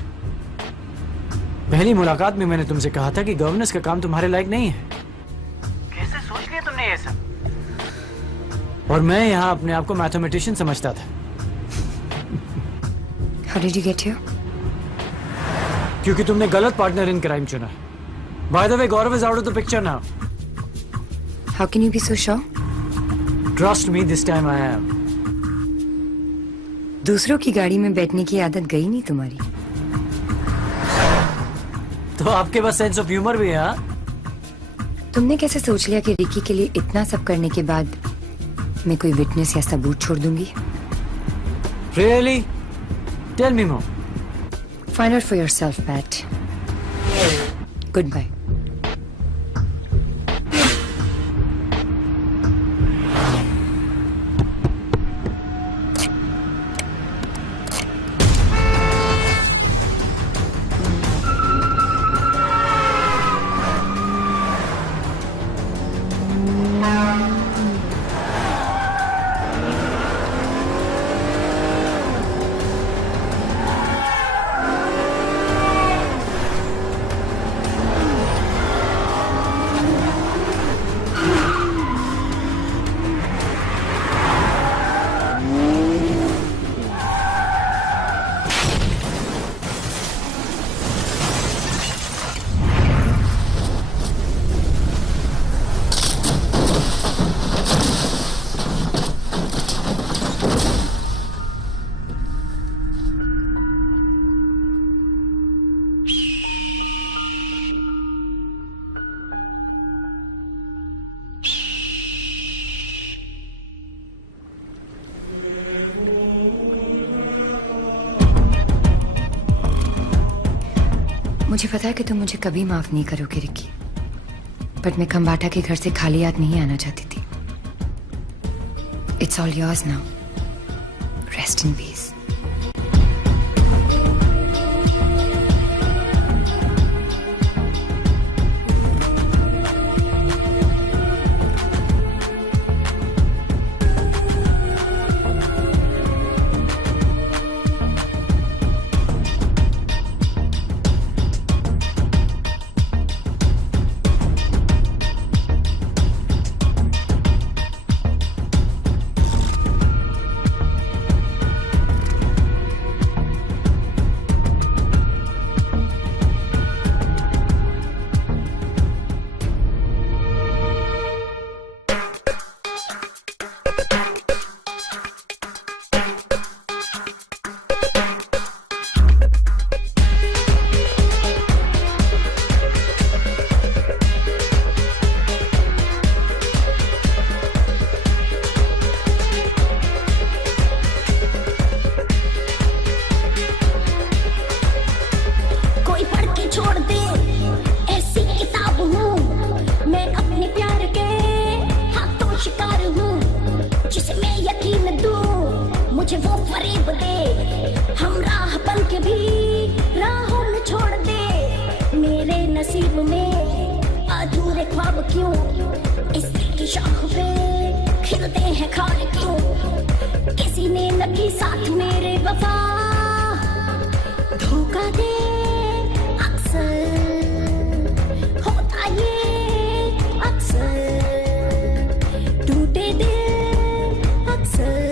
पहली मुलाकात में मैंने तुमसे कहा था कि गवर्नेंस का काम तुम्हारे लायक नहीं है। कैसे सोच लिया तुमने ये सब? और मैं यहां अपने आप को मैथमेटिशियन समझता था। How did you get here? क्योंकि तुमने गलत पार्टनर इन क्राइम चुना। By the way, Gaurav is out of the picture now. How can you be so sure? Trust me, this time I am. दूसरों की गाड़ी में बैठने की आदत गई नहीं तुम्हारी। तो आपके पास सेंस ऑफ ह्यूमर भी है, हाँ? तुमने कैसे सोच लिया कि रिकी के लिए इतना सब करने के बाद मैं कोई विटनेस या सबूत छोड़ दूंगी? Really? Tell me more. Find out for yourself, Pat. Goodbye. मुझे पता है कि तुम मुझे कभी माफ नहीं करोगे रिकी, बट मैं खंबाटा के घर से खाली हाथ नहीं आना चाहती थी। It's all yours now. Rest in peace. फरेब दे, हम राह बन के भी राहों में छोड़ दे। मेरे नसीब में अधूरे ख्वाब क्यों, इस दिल की शाख पे खिलते हैं खार क्यों। किसी ने न की साथ मेरे वफा, धोखा दे अक्सर होता ये अक्सर, टूटे दिल अक्सर।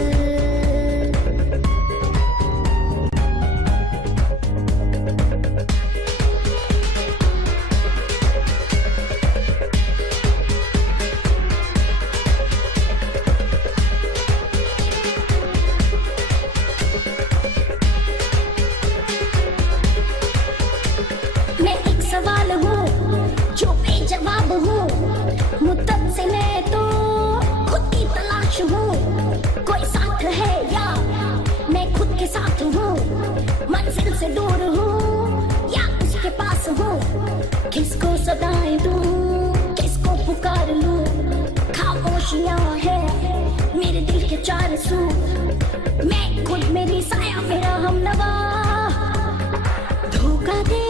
मैं एक सवाल हूँ जो बेजवाब हूँ, मुद्दत से मैं तो खुद की तलाश हूँ। कोई साथ है या मैं खुद के साथ हूँ, मंजिल से दूर हूँ या उसके पास हूँ। किसको सदाएं दूँ, किसको पुकार लूँ, खामोशियाँ है मेरे दिल के चार सू। मैं खुद मेरी साया मेरा हमनवा, धोखा दे